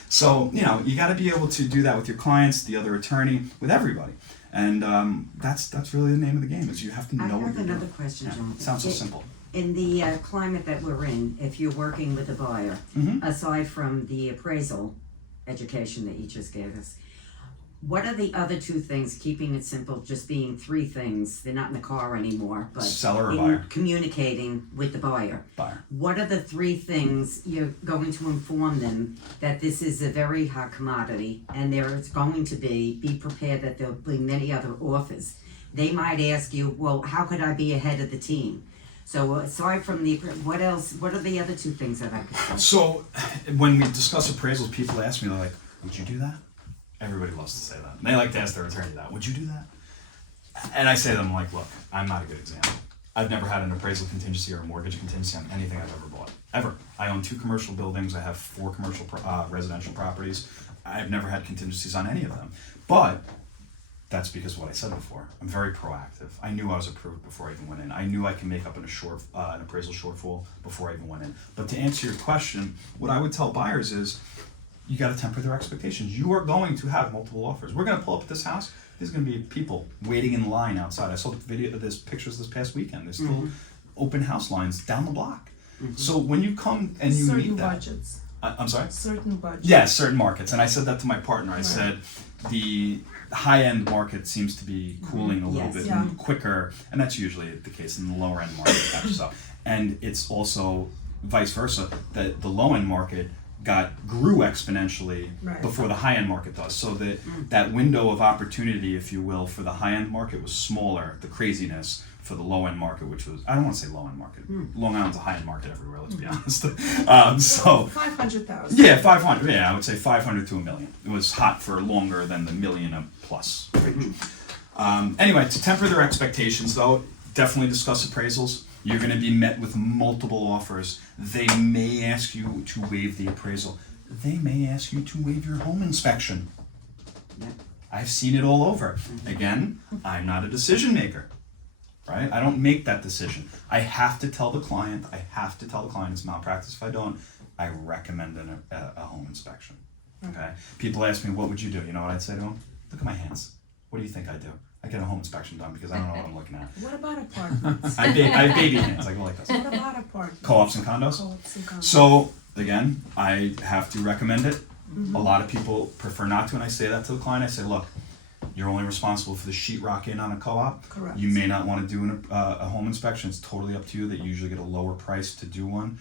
So, you got to be able to do that with your clients, the other attorney, with everybody. And that's really the name of the game, is you have to know I what have you're doing. another question, John. It sounds so simple. In the climate that we're in, if you're working with a buyer, aside from the appraisal education that you just gave us, what are the other 2 things, keeping it simple, just being 3 things? They're not in the car anymore, but Seller or in buyer? Communicating with the buyer. Buyer. What are the 3 things you're going to inform them that this is a very hot commodity and there is going to be prepared that there'll be many other offers. They might ask you, well, how could I be ahead of the team? So aside from what else, what are the other 2 things that I could say? So when we discuss appraisals, people ask me, they're like, would you do that? Everybody loves to say that. They like to ask their attorney that. Would you do that? And I say to them, like, look, I'm not a good example. I've never had an appraisal contingency or a mortgage contingency on anything I've ever bought. Ever. I own 2 commercial buildings. I have 4 commercial residential properties. I've never had contingencies on any of them. But that's because of what I said before. I'm very proactive. I knew I was approved before I even went in. I knew I can make up an appraisal shortfall before I even went in. But to answer your question, what I would tell buyers is, you got to temper their expectations. You are going to have multiple offers. We're going to pull up at this house. There's going to be people waiting in line outside. I saw there's pictures this past weekend. There's still open house lines down the block. So when you come and you Certain meet that, budgets. I'm sorry. Certain budgets. Yeah, certain markets. And I said that to my partner. I said the high-end market seems to be cooling a little Yes. bit Yeah. quicker, and that's usually the case in the lower-end market catches up. And it's also vice versa, that the low-end market grew exponentially Right. before the high-end market does. So that window of opportunity, if you will, for the high-end market was smaller, the craziness for the low-end market, which was, I don't want to say low-end market. Long Island's a high-end market everywhere, let's be honest. So 500,000. yeah, 500. Yeah, I would say 500 to $1 million. It was hot for longer than the million plus range. Anyway, to temper their expectations, though, definitely discuss appraisals. You're going to be met with multiple offers. They may ask you to waive the appraisal. they may ask you to waive your home inspection. Yep. I've seen it all over. Again, I'm not a decision maker, right? I don't make that decision. I have to tell the client it's malpractice. If I don't, I recommend a home inspection. Okay? People ask me, what would you do? You know what I'd say to them? Look at my hands. What do you think I do? I get a home inspection done because I don't know what I'm looking at. What about apartments? I have baby hands. I go like this. What about apartments? Co-ops and condos? Co-ops and condos. So, again, I have to recommend it. A lot of people prefer not to, and I say that to the client. I say, look, you're only responsible for the sheetrock in on a co-op. Correct. You may not want to do a home inspection. It's totally up to you. That you usually get a lower price to do one.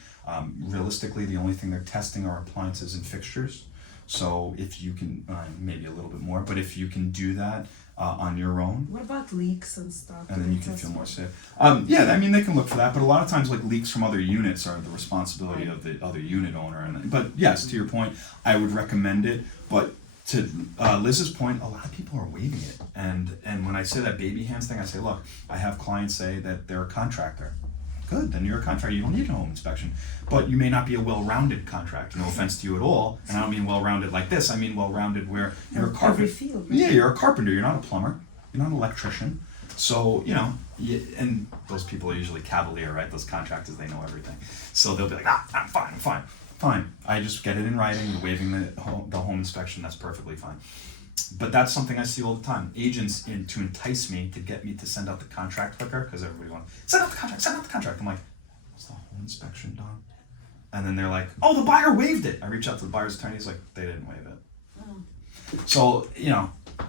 Realistically, the only thing they're testing are appliances and fixtures. So if you can, maybe a little bit more, but if you can do that on your own, What about leaks and stuff? and then you can feel more safe. Yeah, I mean, they can look for that, but a lot of times, like, leaks from other units are the responsibility of the other unit owner. But yes, to your point, I would recommend it. But to Liz's point, a lot of people are waiving it. And when I say that baby hands thing, I say, look, I have clients say that they're a contractor. Good, then you're a contractor. You don't need a home inspection. But you may not be a well-rounded contractor. No offense to you at all. And I don't mean well-rounded like this. I mean well-rounded where you're a Every carpenter. field. Yeah, you're a carpenter. You're not a plumber. You're not an electrician. So, and those people are usually cavalier, right? Those contractors, they know everything. So they'll be like, I'm fine. I just get it in writing. You're waiving the home inspection. That's perfectly fine. But that's something I see all the time. Agents to entice me, to get me to send out the contract quicker, because everybody wants, send out the contract. I'm like, was the home inspection done? And then they're like, oh, the buyer waived it. I reach out to the buyer's attorney, he's like, they didn't waive it. So,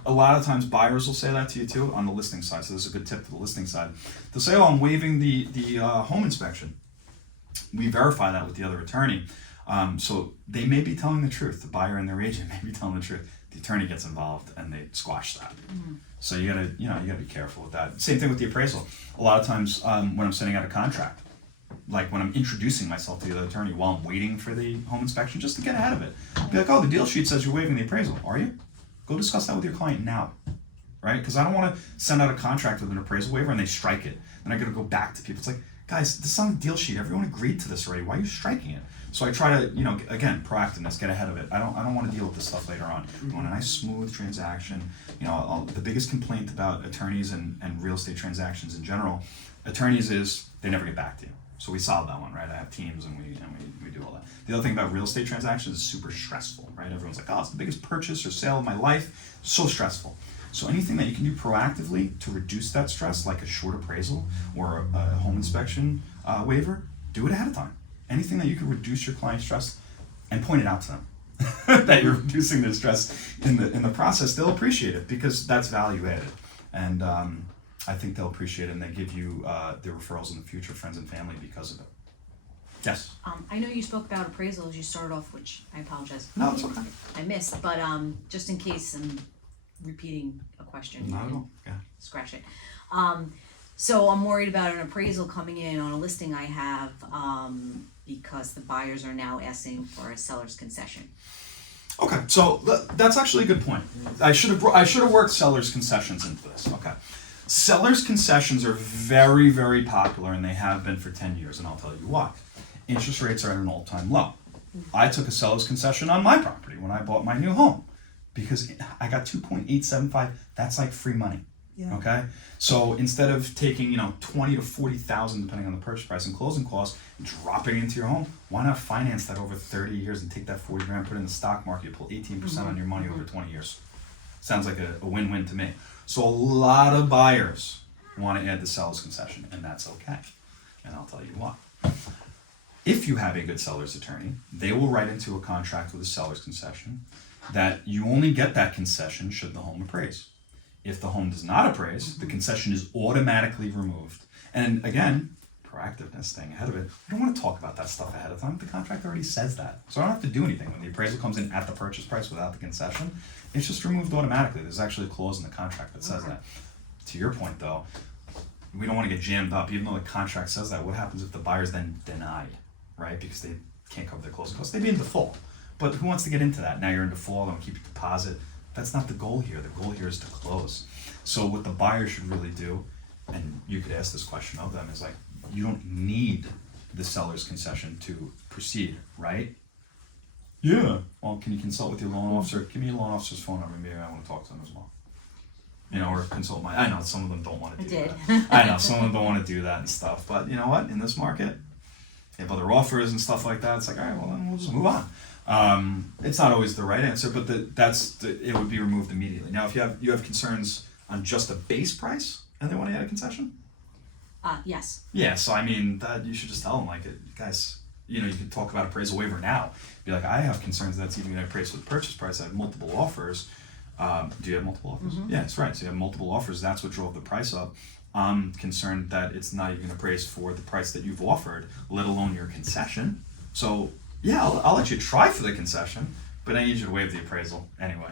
a lot of times buyers will say that to you too on the listing side. So this is a good tip for the listing side. They'll say, oh, I'm waiving the home inspection. We verify that with the other attorney. So they may be telling the truth. The buyer and their agent may be telling the truth. The attorney gets involved and they squash that. So you gotta be careful with that. Same thing with the appraisal. A lot of times when I'm sending out a contract, like when I'm introducing myself to the other attorney while I'm waiting for the home inspection, just to get ahead of it. Be like, oh, the deal sheet says you're waiving the appraisal. Are you? Go discuss that with your client now, right? Because I don't want to send out a contract with an appraisal waiver and they strike it. Then I got to go back to people. It's like, guys, this is on the deal sheet. Everyone agreed to this already. Why are you striking it? So I try to, again, proactiveness, get ahead of it. I don't want to deal with this stuff later on. I want a nice, smooth transaction. The biggest complaint about attorneys and real estate transactions in general, attorneys is they never get back to you. So we solve that one, right? I have teams and we do all that. The other thing about real estate transactions is super stressful, right? Everyone's like, oh, it's the biggest purchase or sale of my life. So stressful. So anything that you can do proactively to reduce that stress, like a short appraisal or a home inspection waiver, do it ahead of time. Anything that you can reduce your client's stress and point it out to them that you're reducing their stress in the process, they'll appreciate it because that's value added. And I think they'll appreciate it and they give you their referrals in the future, friends and family, because of it. Yes? I know you spoke about appraisals, you started off, which I apologize. No, it's okay. I missed, but just in case I'm repeating a question. Not at all. Yeah. Scratch it. So I'm worried about an appraisal coming in on a listing I have, because the buyers are now asking for a seller's concession. Okay, so that's actually a good point. I should have worked seller's concessions into this. Okay. Seller's concessions are very, very popular and they have been for 10 years, and I'll tell you why. Interest rates are at an all-time low. I took a seller's concession on my property when I bought my new home because I got 2.875. That's like free money. Yeah. Okay, so instead of taking 20 to 40,000 depending on the purchase price and closing costs, and dropping into your home, why not finance that over 30 years and take that 40 grand, put it in the stock market, pull 18% on your money over 20 years? Sounds like a win-win to me. So a lot of buyers want to add the seller's concession, and that's okay. And I'll tell you why. If you have a good seller's attorney, they will write into a contract with a seller's concession that you only get that concession should the home appraise. If the home does not appraise, the concession is automatically removed. And again, proactiveness, staying ahead of it. I don't want to talk about that stuff ahead of time. The contract already says that. So I don't have to do anything. When the appraisal comes in at the purchase price without the concession, it's just removed automatically. There's actually a clause in the contract that says that. To your point though, we don't want to get jammed up. Even though the contract says that, what happens if the buyer's then denied, right? Because they can't cover their closing costs. They'd be in default. But who wants to get into that? Now you're in default, don't keep your deposit. That's not the goal here. The goal here is to close. So what the buyer should really do, and you could ask this question of them, is like, you don't need the seller's concession to proceed, right? Yeah. Well, can you consult with your loan officer? Give me your loan officer's phone number. Maybe I want to talk to them as well. You know, or consult my. I know some of them don't want to do did. that. I know some of them don't want to do that and stuff. But you know what? In this market, they have other offers and stuff like that. It's like, all right, well then we'll just move on. It's not always the right answer, but it would be removed immediately. Now, if you have concerns on just a base price and they want to add a concession, Yes. yeah. So I mean, that you should just tell them, like, guys, you know, you can talk about appraisal waiver now. Be like, I have concerns that's even going to appraise for the purchase price. I have multiple offers. Do you have multiple offers? Yeah, that's right. So you have multiple offers. That's what drove the price up. I'm concerned that it's not even appraised for the price that you've offered, let alone your concession. So yeah, I'll let you try for the concession, but I need you to waive the appraisal anyway.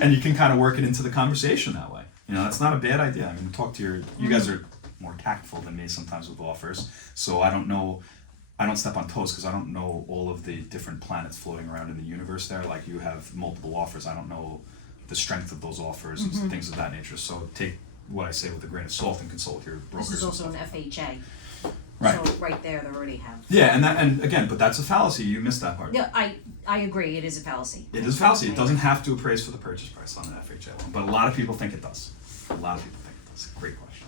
And you can kind of work it into the conversation that way. You know, that's not a bad idea. I mean, talk to you guys are more tactful than me sometimes with offers. So I don't step on toes because I don't know all of the different planets floating around in the universe there. Like you have multiple offers. I don't know the strength of those offers and things of that nature. So take what I say with a grain of salt and consult with your brokers. This is also an FHA. Right. So right there, they already have. Yeah, and again, but that's a fallacy. You missed that part. Yeah, I agree. It is a fallacy. It is a fallacy. It doesn't have to appraise for the purchase price on an FHA loan, but a lot of people think it does. A lot of people think it does. Great question.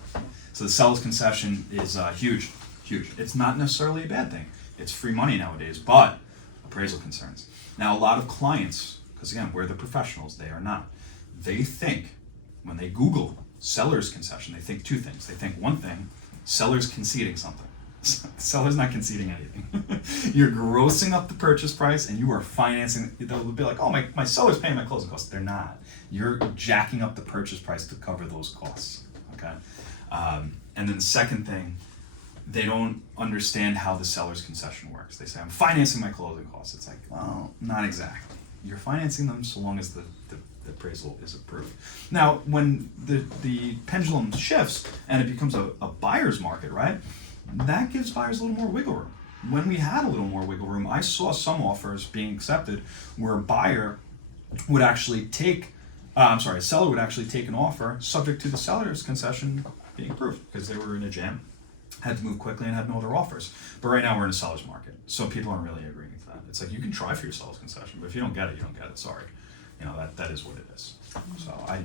So the seller's concession is huge. It's not necessarily a bad thing. It's free money nowadays, but appraisal concerns. Now, a lot of clients, because again, we're the professionals, they are not. They think, when they Google seller's concession, they think two things. They think one thing, seller's conceding something. Seller's not conceding anything. You're grossing up the purchase price and you are financing. They'll be like, oh, my seller's paying my closing costs. They're not. You're jacking up the purchase price to cover those costs. Okay. And then the second thing, they don't understand how the seller's concession works. They say, I'm financing my closing costs. It's like, well, not exactly. You're financing them so long as the appraisal is approved. Now, when the pendulum shifts and it becomes a buyer's market, right? That gives buyers a little more wiggle room. When we had a little more wiggle room, I saw some offers being accepted where a buyer would actually take, a seller would actually take an offer subject to the seller's concession being approved because they were in a jam, had to move quickly and had no other offers. But right now we're in a seller's market, so people aren't really agreeing to that. It's like you can try for your seller's concession, but if you don't get it, you don't get it. Sorry, you know that is what it is. So I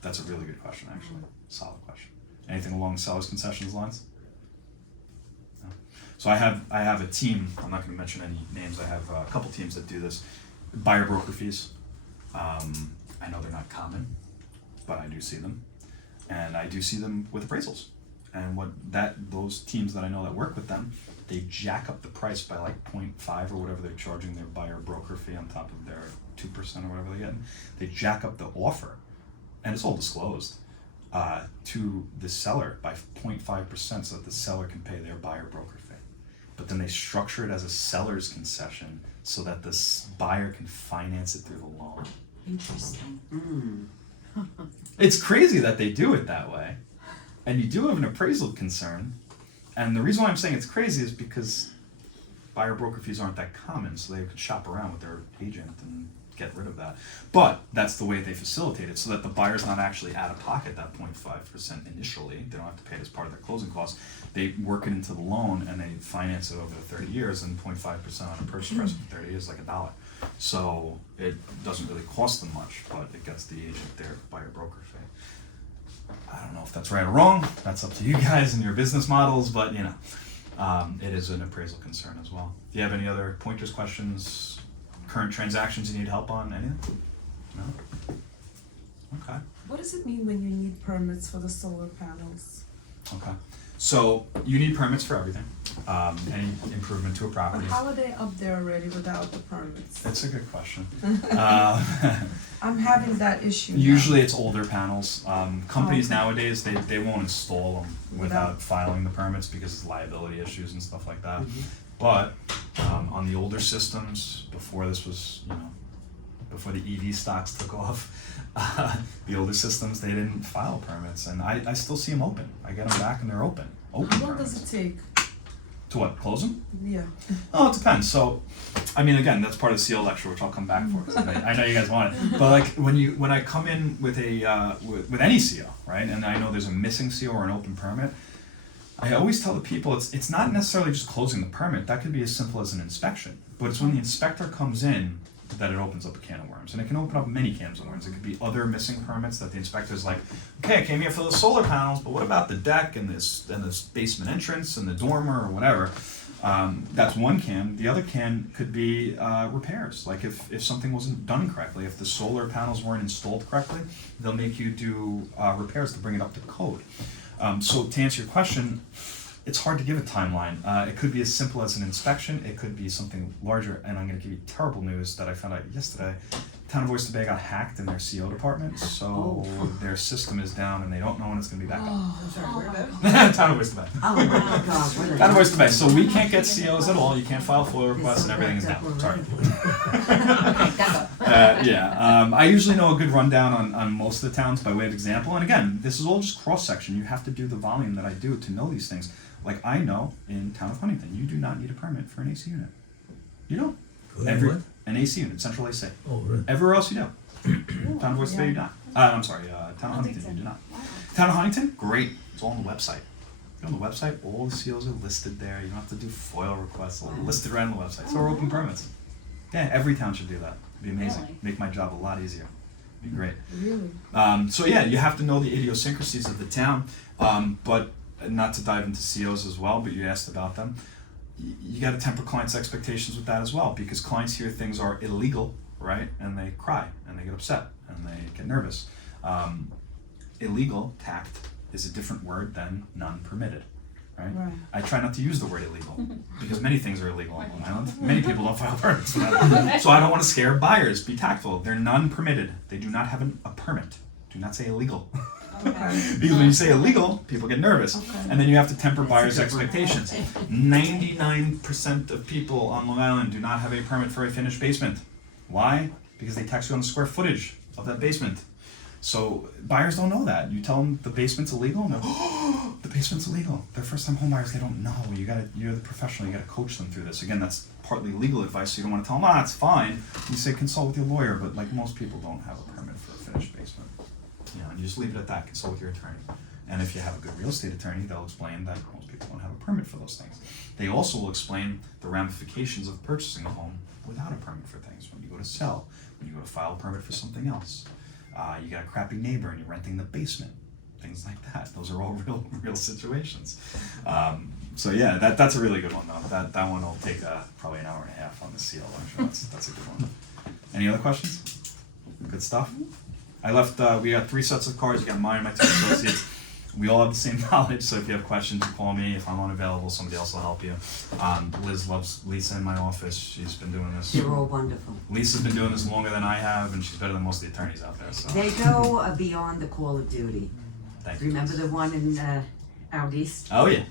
that's a really good question, actually. Solid question. Anything along the seller's concessions lines? No. So I have a team. I'm not going to mention any names. I have a couple teams that do this. Buyer broker fees. I know they're not common, but I do see them, and I do see them with appraisals. And those teams that I know that work with them, they jack up the price by like 0.5 or whatever they're charging their buyer broker fee on top of their 2% or whatever they get. They jack up the offer, and it's all disclosed, to the seller by 0.5% so that the seller can pay their buyer broker fee. But then they structure it as a seller's concession so that the buyer can finance it through the loan. Interesting. It's crazy that they do it that way. And you do have an appraisal concern. And the reason why I'm saying it's crazy is because buyer broker fees aren't that common, so they could shop around with their agent and get rid of that. But that's the way they facilitate it, so that the buyer's not actually out of pocket that 0.5% initially. They don't have to pay it as part of their closing costs. They work it into the loan and they finance it over the 30 years, and 0.5% on a purchase price for 30 years is like $1. So it doesn't really cost them much, but it gets the agent their buyer broker fee. I don't know if that's right or wrong. That's up to you guys and your business models, but you know, it is an appraisal concern as well. Do you have any other pointers, questions, current transactions you need help on? Anything? No? Okay. What does it mean when you need permits for the solar panels? Okay. So you need permits for everything. Any improvement to a But property. how are they up there already without the permits? That's a good question. I'm having that issue now. Usually it's older panels. Companies nowadays, they won't install them without filing the permits because of liability issues and stuff like that. But on the older systems, before this was, before the EV stocks took off, the older systems, they didn't file permits. And I still see them open. I get them back and they're open. Open How long permits. does it take? To what, close them? Yeah. Oh, it depends. So, I mean, again, that's part of the CO lecture, which I'll come back for. 'Cause I know you guys want it. But like when I come in with a with any CO, right, and I know there's a missing CO or an open permit, I always tell the people it's not necessarily just closing the permit. That could be as simple as an inspection. But it's when the inspector comes in that it opens up a can of worms. And it can open up many cans of worms. It could be other missing permits that the inspector's like, okay, I came here for the solar panels, but what about the deck and this basement entrance and the dormer or whatever? That's one can. The other can could be repairs. Like if something wasn't done correctly, if the solar panels weren't installed correctly, they'll make you do repairs to bring it up to code. So to answer your question, it's hard to give a timeline. It could be as simple as an inspection. It could be something larger. And I'm going to give you terrible news that I found out yesterday. Town of Oyster Bay got hacked in their CO department, so their system is down and they don't know when it's going to be back up. I'm sorry, where about? Town of Oyster Bay. Oh my God, what a. Town of Oyster Bay. So we can't get COs at all. You can't file FOIA requests, and everything is down. Sorry. Okay, that's all. I usually know a good rundown on most of the towns by way of example. And again, this is all just cross section. You have to do the volume that I do to know these things. Like I know in town of Huntington, you do not need a permit for an AC unit. You don't. What? An AC unit, central AC. Oh, really? Everywhere else you do. Town of Oyster Bay, you do not. I'm sorry, Town of Huntington, you do not. Town of Huntington, great. It's all on the website. You go on the website, all the COs are listed there. You don't have to do FOIL requests. All listed right on the website. So we're open permits. Yeah, every town should do that. It'd be amazing. Really? Make my job a lot easier. It'd be great. Really? So yeah, you have to know the idiosyncrasies of the town, but not to dive into COs as well, but you asked about them. You got to temper clients' expectations with that as well, because clients hear things are illegal, right, and they cry and they get upset and they get nervous. Illegal, tact, is a different word than non-permitted, right? Right. I try not to use the word illegal because many things are illegal on Long Island. Many people don't file permits for that. So I don't want to scare buyers. Be tactful. They're non-permitted. They do not have a permit. Do not say illegal. Okay. Because when you say illegal, people get nervous. Okay. And then you have to temper buyers' a good one. expectations. 99% of people on Long Island do not have a permit for a finished basement. Why? Because they tax you on the square footage of that basement. So buyers don't know that. You tell them the basement's illegal, and they're, oh, the basement's illegal. They're first-time homebuyers. They don't know. You're the professional. You got to coach them through this. Again, that's partly legal advice. So you don't want to tell them, it's fine. You say consult with your lawyer, but like most people don't have a permit for a finished basement. And you just leave it at that. Consult with your attorney. And if you have a good real estate attorney, they'll explain that most people don't have a permit for those things. They also will explain the ramifications of purchasing a home without a permit for things. When you go to sell, when you go to file a permit for something else, you got a crappy neighbor and you're renting the basement, things like that. Those are all real situations. So yeah, that's a really good one though. That one will take probably an hour and a half on the seal. I'm sure that's a good one. Any other questions? Good stuff. I left, we got 3 sets of cards. You got mine and my 2 associates. We all have the same knowledge, so if you have questions, you call me. If I'm unavailable, somebody else will help you. Liz loves Lisa in my office. She's been doing this. They're all wonderful. Lisa's been doing this longer than I have, and she's better than most of the attorneys out there. So They go beyond the call of duty. thank you. Remember the one in out east? Oh yeah.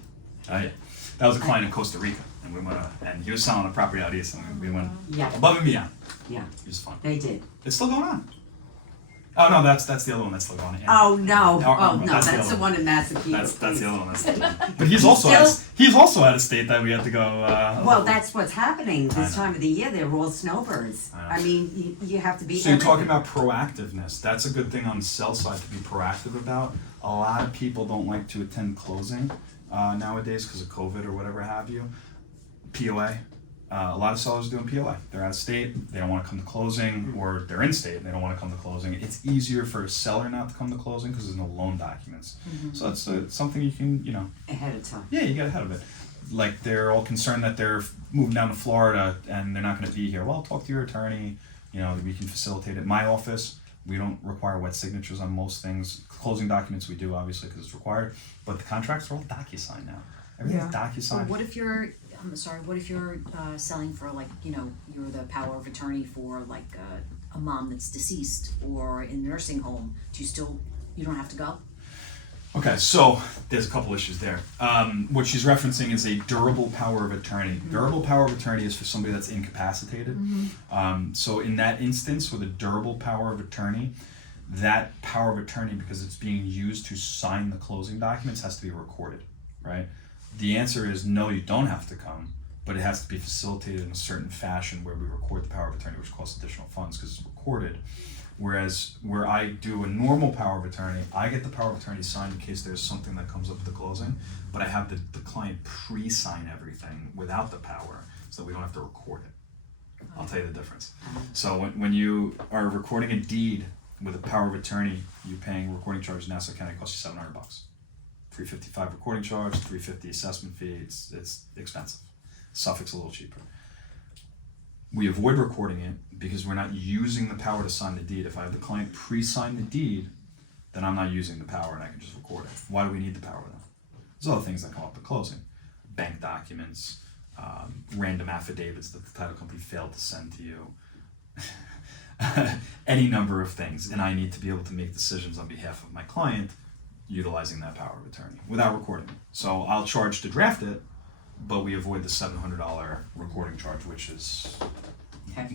That was a client in Costa Rica, and we went, and he was selling a property out east, and we went Yeah, above and beyond. yeah, It was fun. they did. It's still going on. Oh no, that's the other one that's still going on. Oh, no, No, oh, no, that's the that's other the one in Massachusetts. That's the other one. That's the other one. But he's also at a state that we had to go. Well, that's what's happening this I know. time of the year. They're all snowbirds. I know. I mean, you have to be. So you're talking everything. about proactiveness. That's a good thing on the sell side to be proactive about. A lot of people don't like to attend closing nowadays because of COVID or whatever have you. POA. A lot of sellers are doing POA. They're out of state, they don't want to come to closing, or they're in state and they don't want to come to closing. It's easier for a seller not to come to closing because there's no loan documents. So it's something you can, Ahead of time. yeah, you get ahead of it. Like they're all concerned that they're moving down to Florida and they're not going to be here. Well, talk to your attorney. We can facilitate it. My office, we don't require wet signatures on most things. Closing documents we do, obviously, because it's required. But the contracts are all DocuSign now. Everything's DocuSign. What if you're, what if you're selling for you're the power of attorney for a mom that's deceased or in a nursing home? You don't have to go? Okay, so there's a couple issues there. What she's referencing is a durable power of attorney. Durable power of attorney is for somebody that's incapacitated. So in that instance, with a durable power of attorney, that power of attorney, because it's being used to sign the closing documents, has to be recorded, right? The answer is no, you don't have to come, but it has to be facilitated in a certain fashion where we record the power of attorney, which costs additional funds because it's recorded. Whereas where I do a normal power of attorney, I get the power of attorney signed in case there's something that comes up at the closing, but I have the client pre-sign everything without the power so that we don't have to record it. I'll tell you the difference. So when you are recording a deed with a power of attorney, you're paying recording charge in Nassau County. It costs you $700. $355 recording charge, $350 assessment fee. It's expensive. Suffolk's a little cheaper. We avoid recording it because we're not using the power to sign the deed. If I have the client pre-sign the deed, then I'm not using the power and I can just record it. Why do we need the power then? There's other things that come up at closing. Bank documents, random affidavits that the title company failed to send to you. Any number of things. And I need to be able to make decisions on behalf of my client utilizing that power of attorney without recording it. So I'll charge to draft it, but we avoid the $700 recording charge, which is,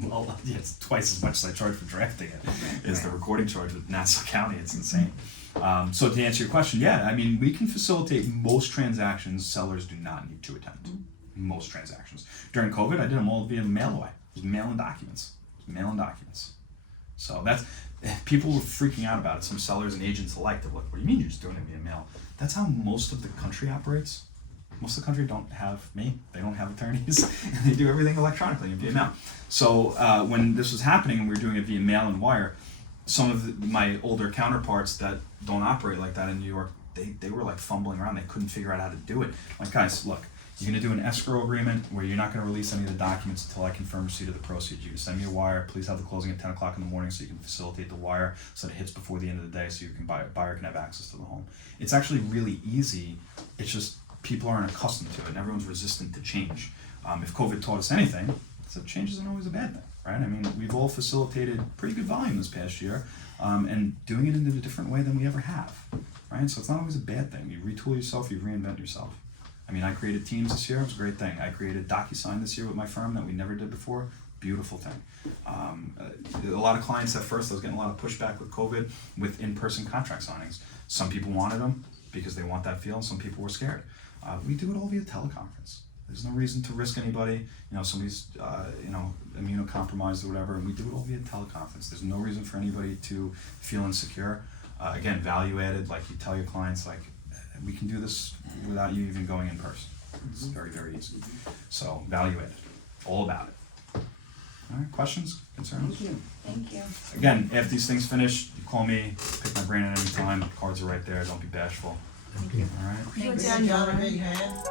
well, yeah, it's twice as much as I charge for drafting it, is the recording charge with Nassau County. It's insane. So to answer your question, yeah, I mean, we can facilitate most transactions sellers do not need to attend. Most transactions. During COVID, I did them all via mail away. It was mail-in documents. So that's, people were freaking out about it. Some sellers and agents alike, they're like, what do you mean you're just doing it via mail? That's how most of the country operates. Most of the country don't have me. They don't have attorneys. And they do everything electronically and via mail. So when this was happening and we were doing it via mail and wire, some of my older counterparts that don't operate like that in New York, they were like fumbling around. They couldn't figure out how to do it. Like, guys, look, you're going to do an escrow agreement where you're not going to release any of the documents until I confirm receipt of the proceeds. You can send me a wire. Please have the closing at 10 o'clock in the morning so you can facilitate the wire so that it hits before the end of the day so you can buyer can have access to the home. It's actually really easy. It's just people aren't accustomed to it and everyone's resistant to change. If COVID taught us anything, it's that change isn't always a bad thing, right? I mean, we've all facilitated pretty good volume this past year and doing it in a different way than we ever have, right? So it's not always a bad thing. You retool yourself, you reinvent yourself. I mean, I created Teams this year. It was a great thing. I created DocuSign this year with my firm that we never did before. Beautiful thing. A lot of clients at first, I was getting a lot of pushback with COVID with in-person contract signings. Some people wanted them because they want that feel, and some people were scared. We do it all via teleconference. There's no reason to risk anybody, somebody's, immunocompromised or whatever, and we do it all via teleconference. There's no reason for anybody to feel insecure. Again, value added, like you tell your clients, like, we can do this without you even going in person. It's very, very easy. So, value added. All about it. All right, questions, concerns? Thank you. Again, after these things finish, you call me, pick my brain at any time. Cards are right there. Don't be bashful. Thank you. All right. Thank you. Give John a big hand.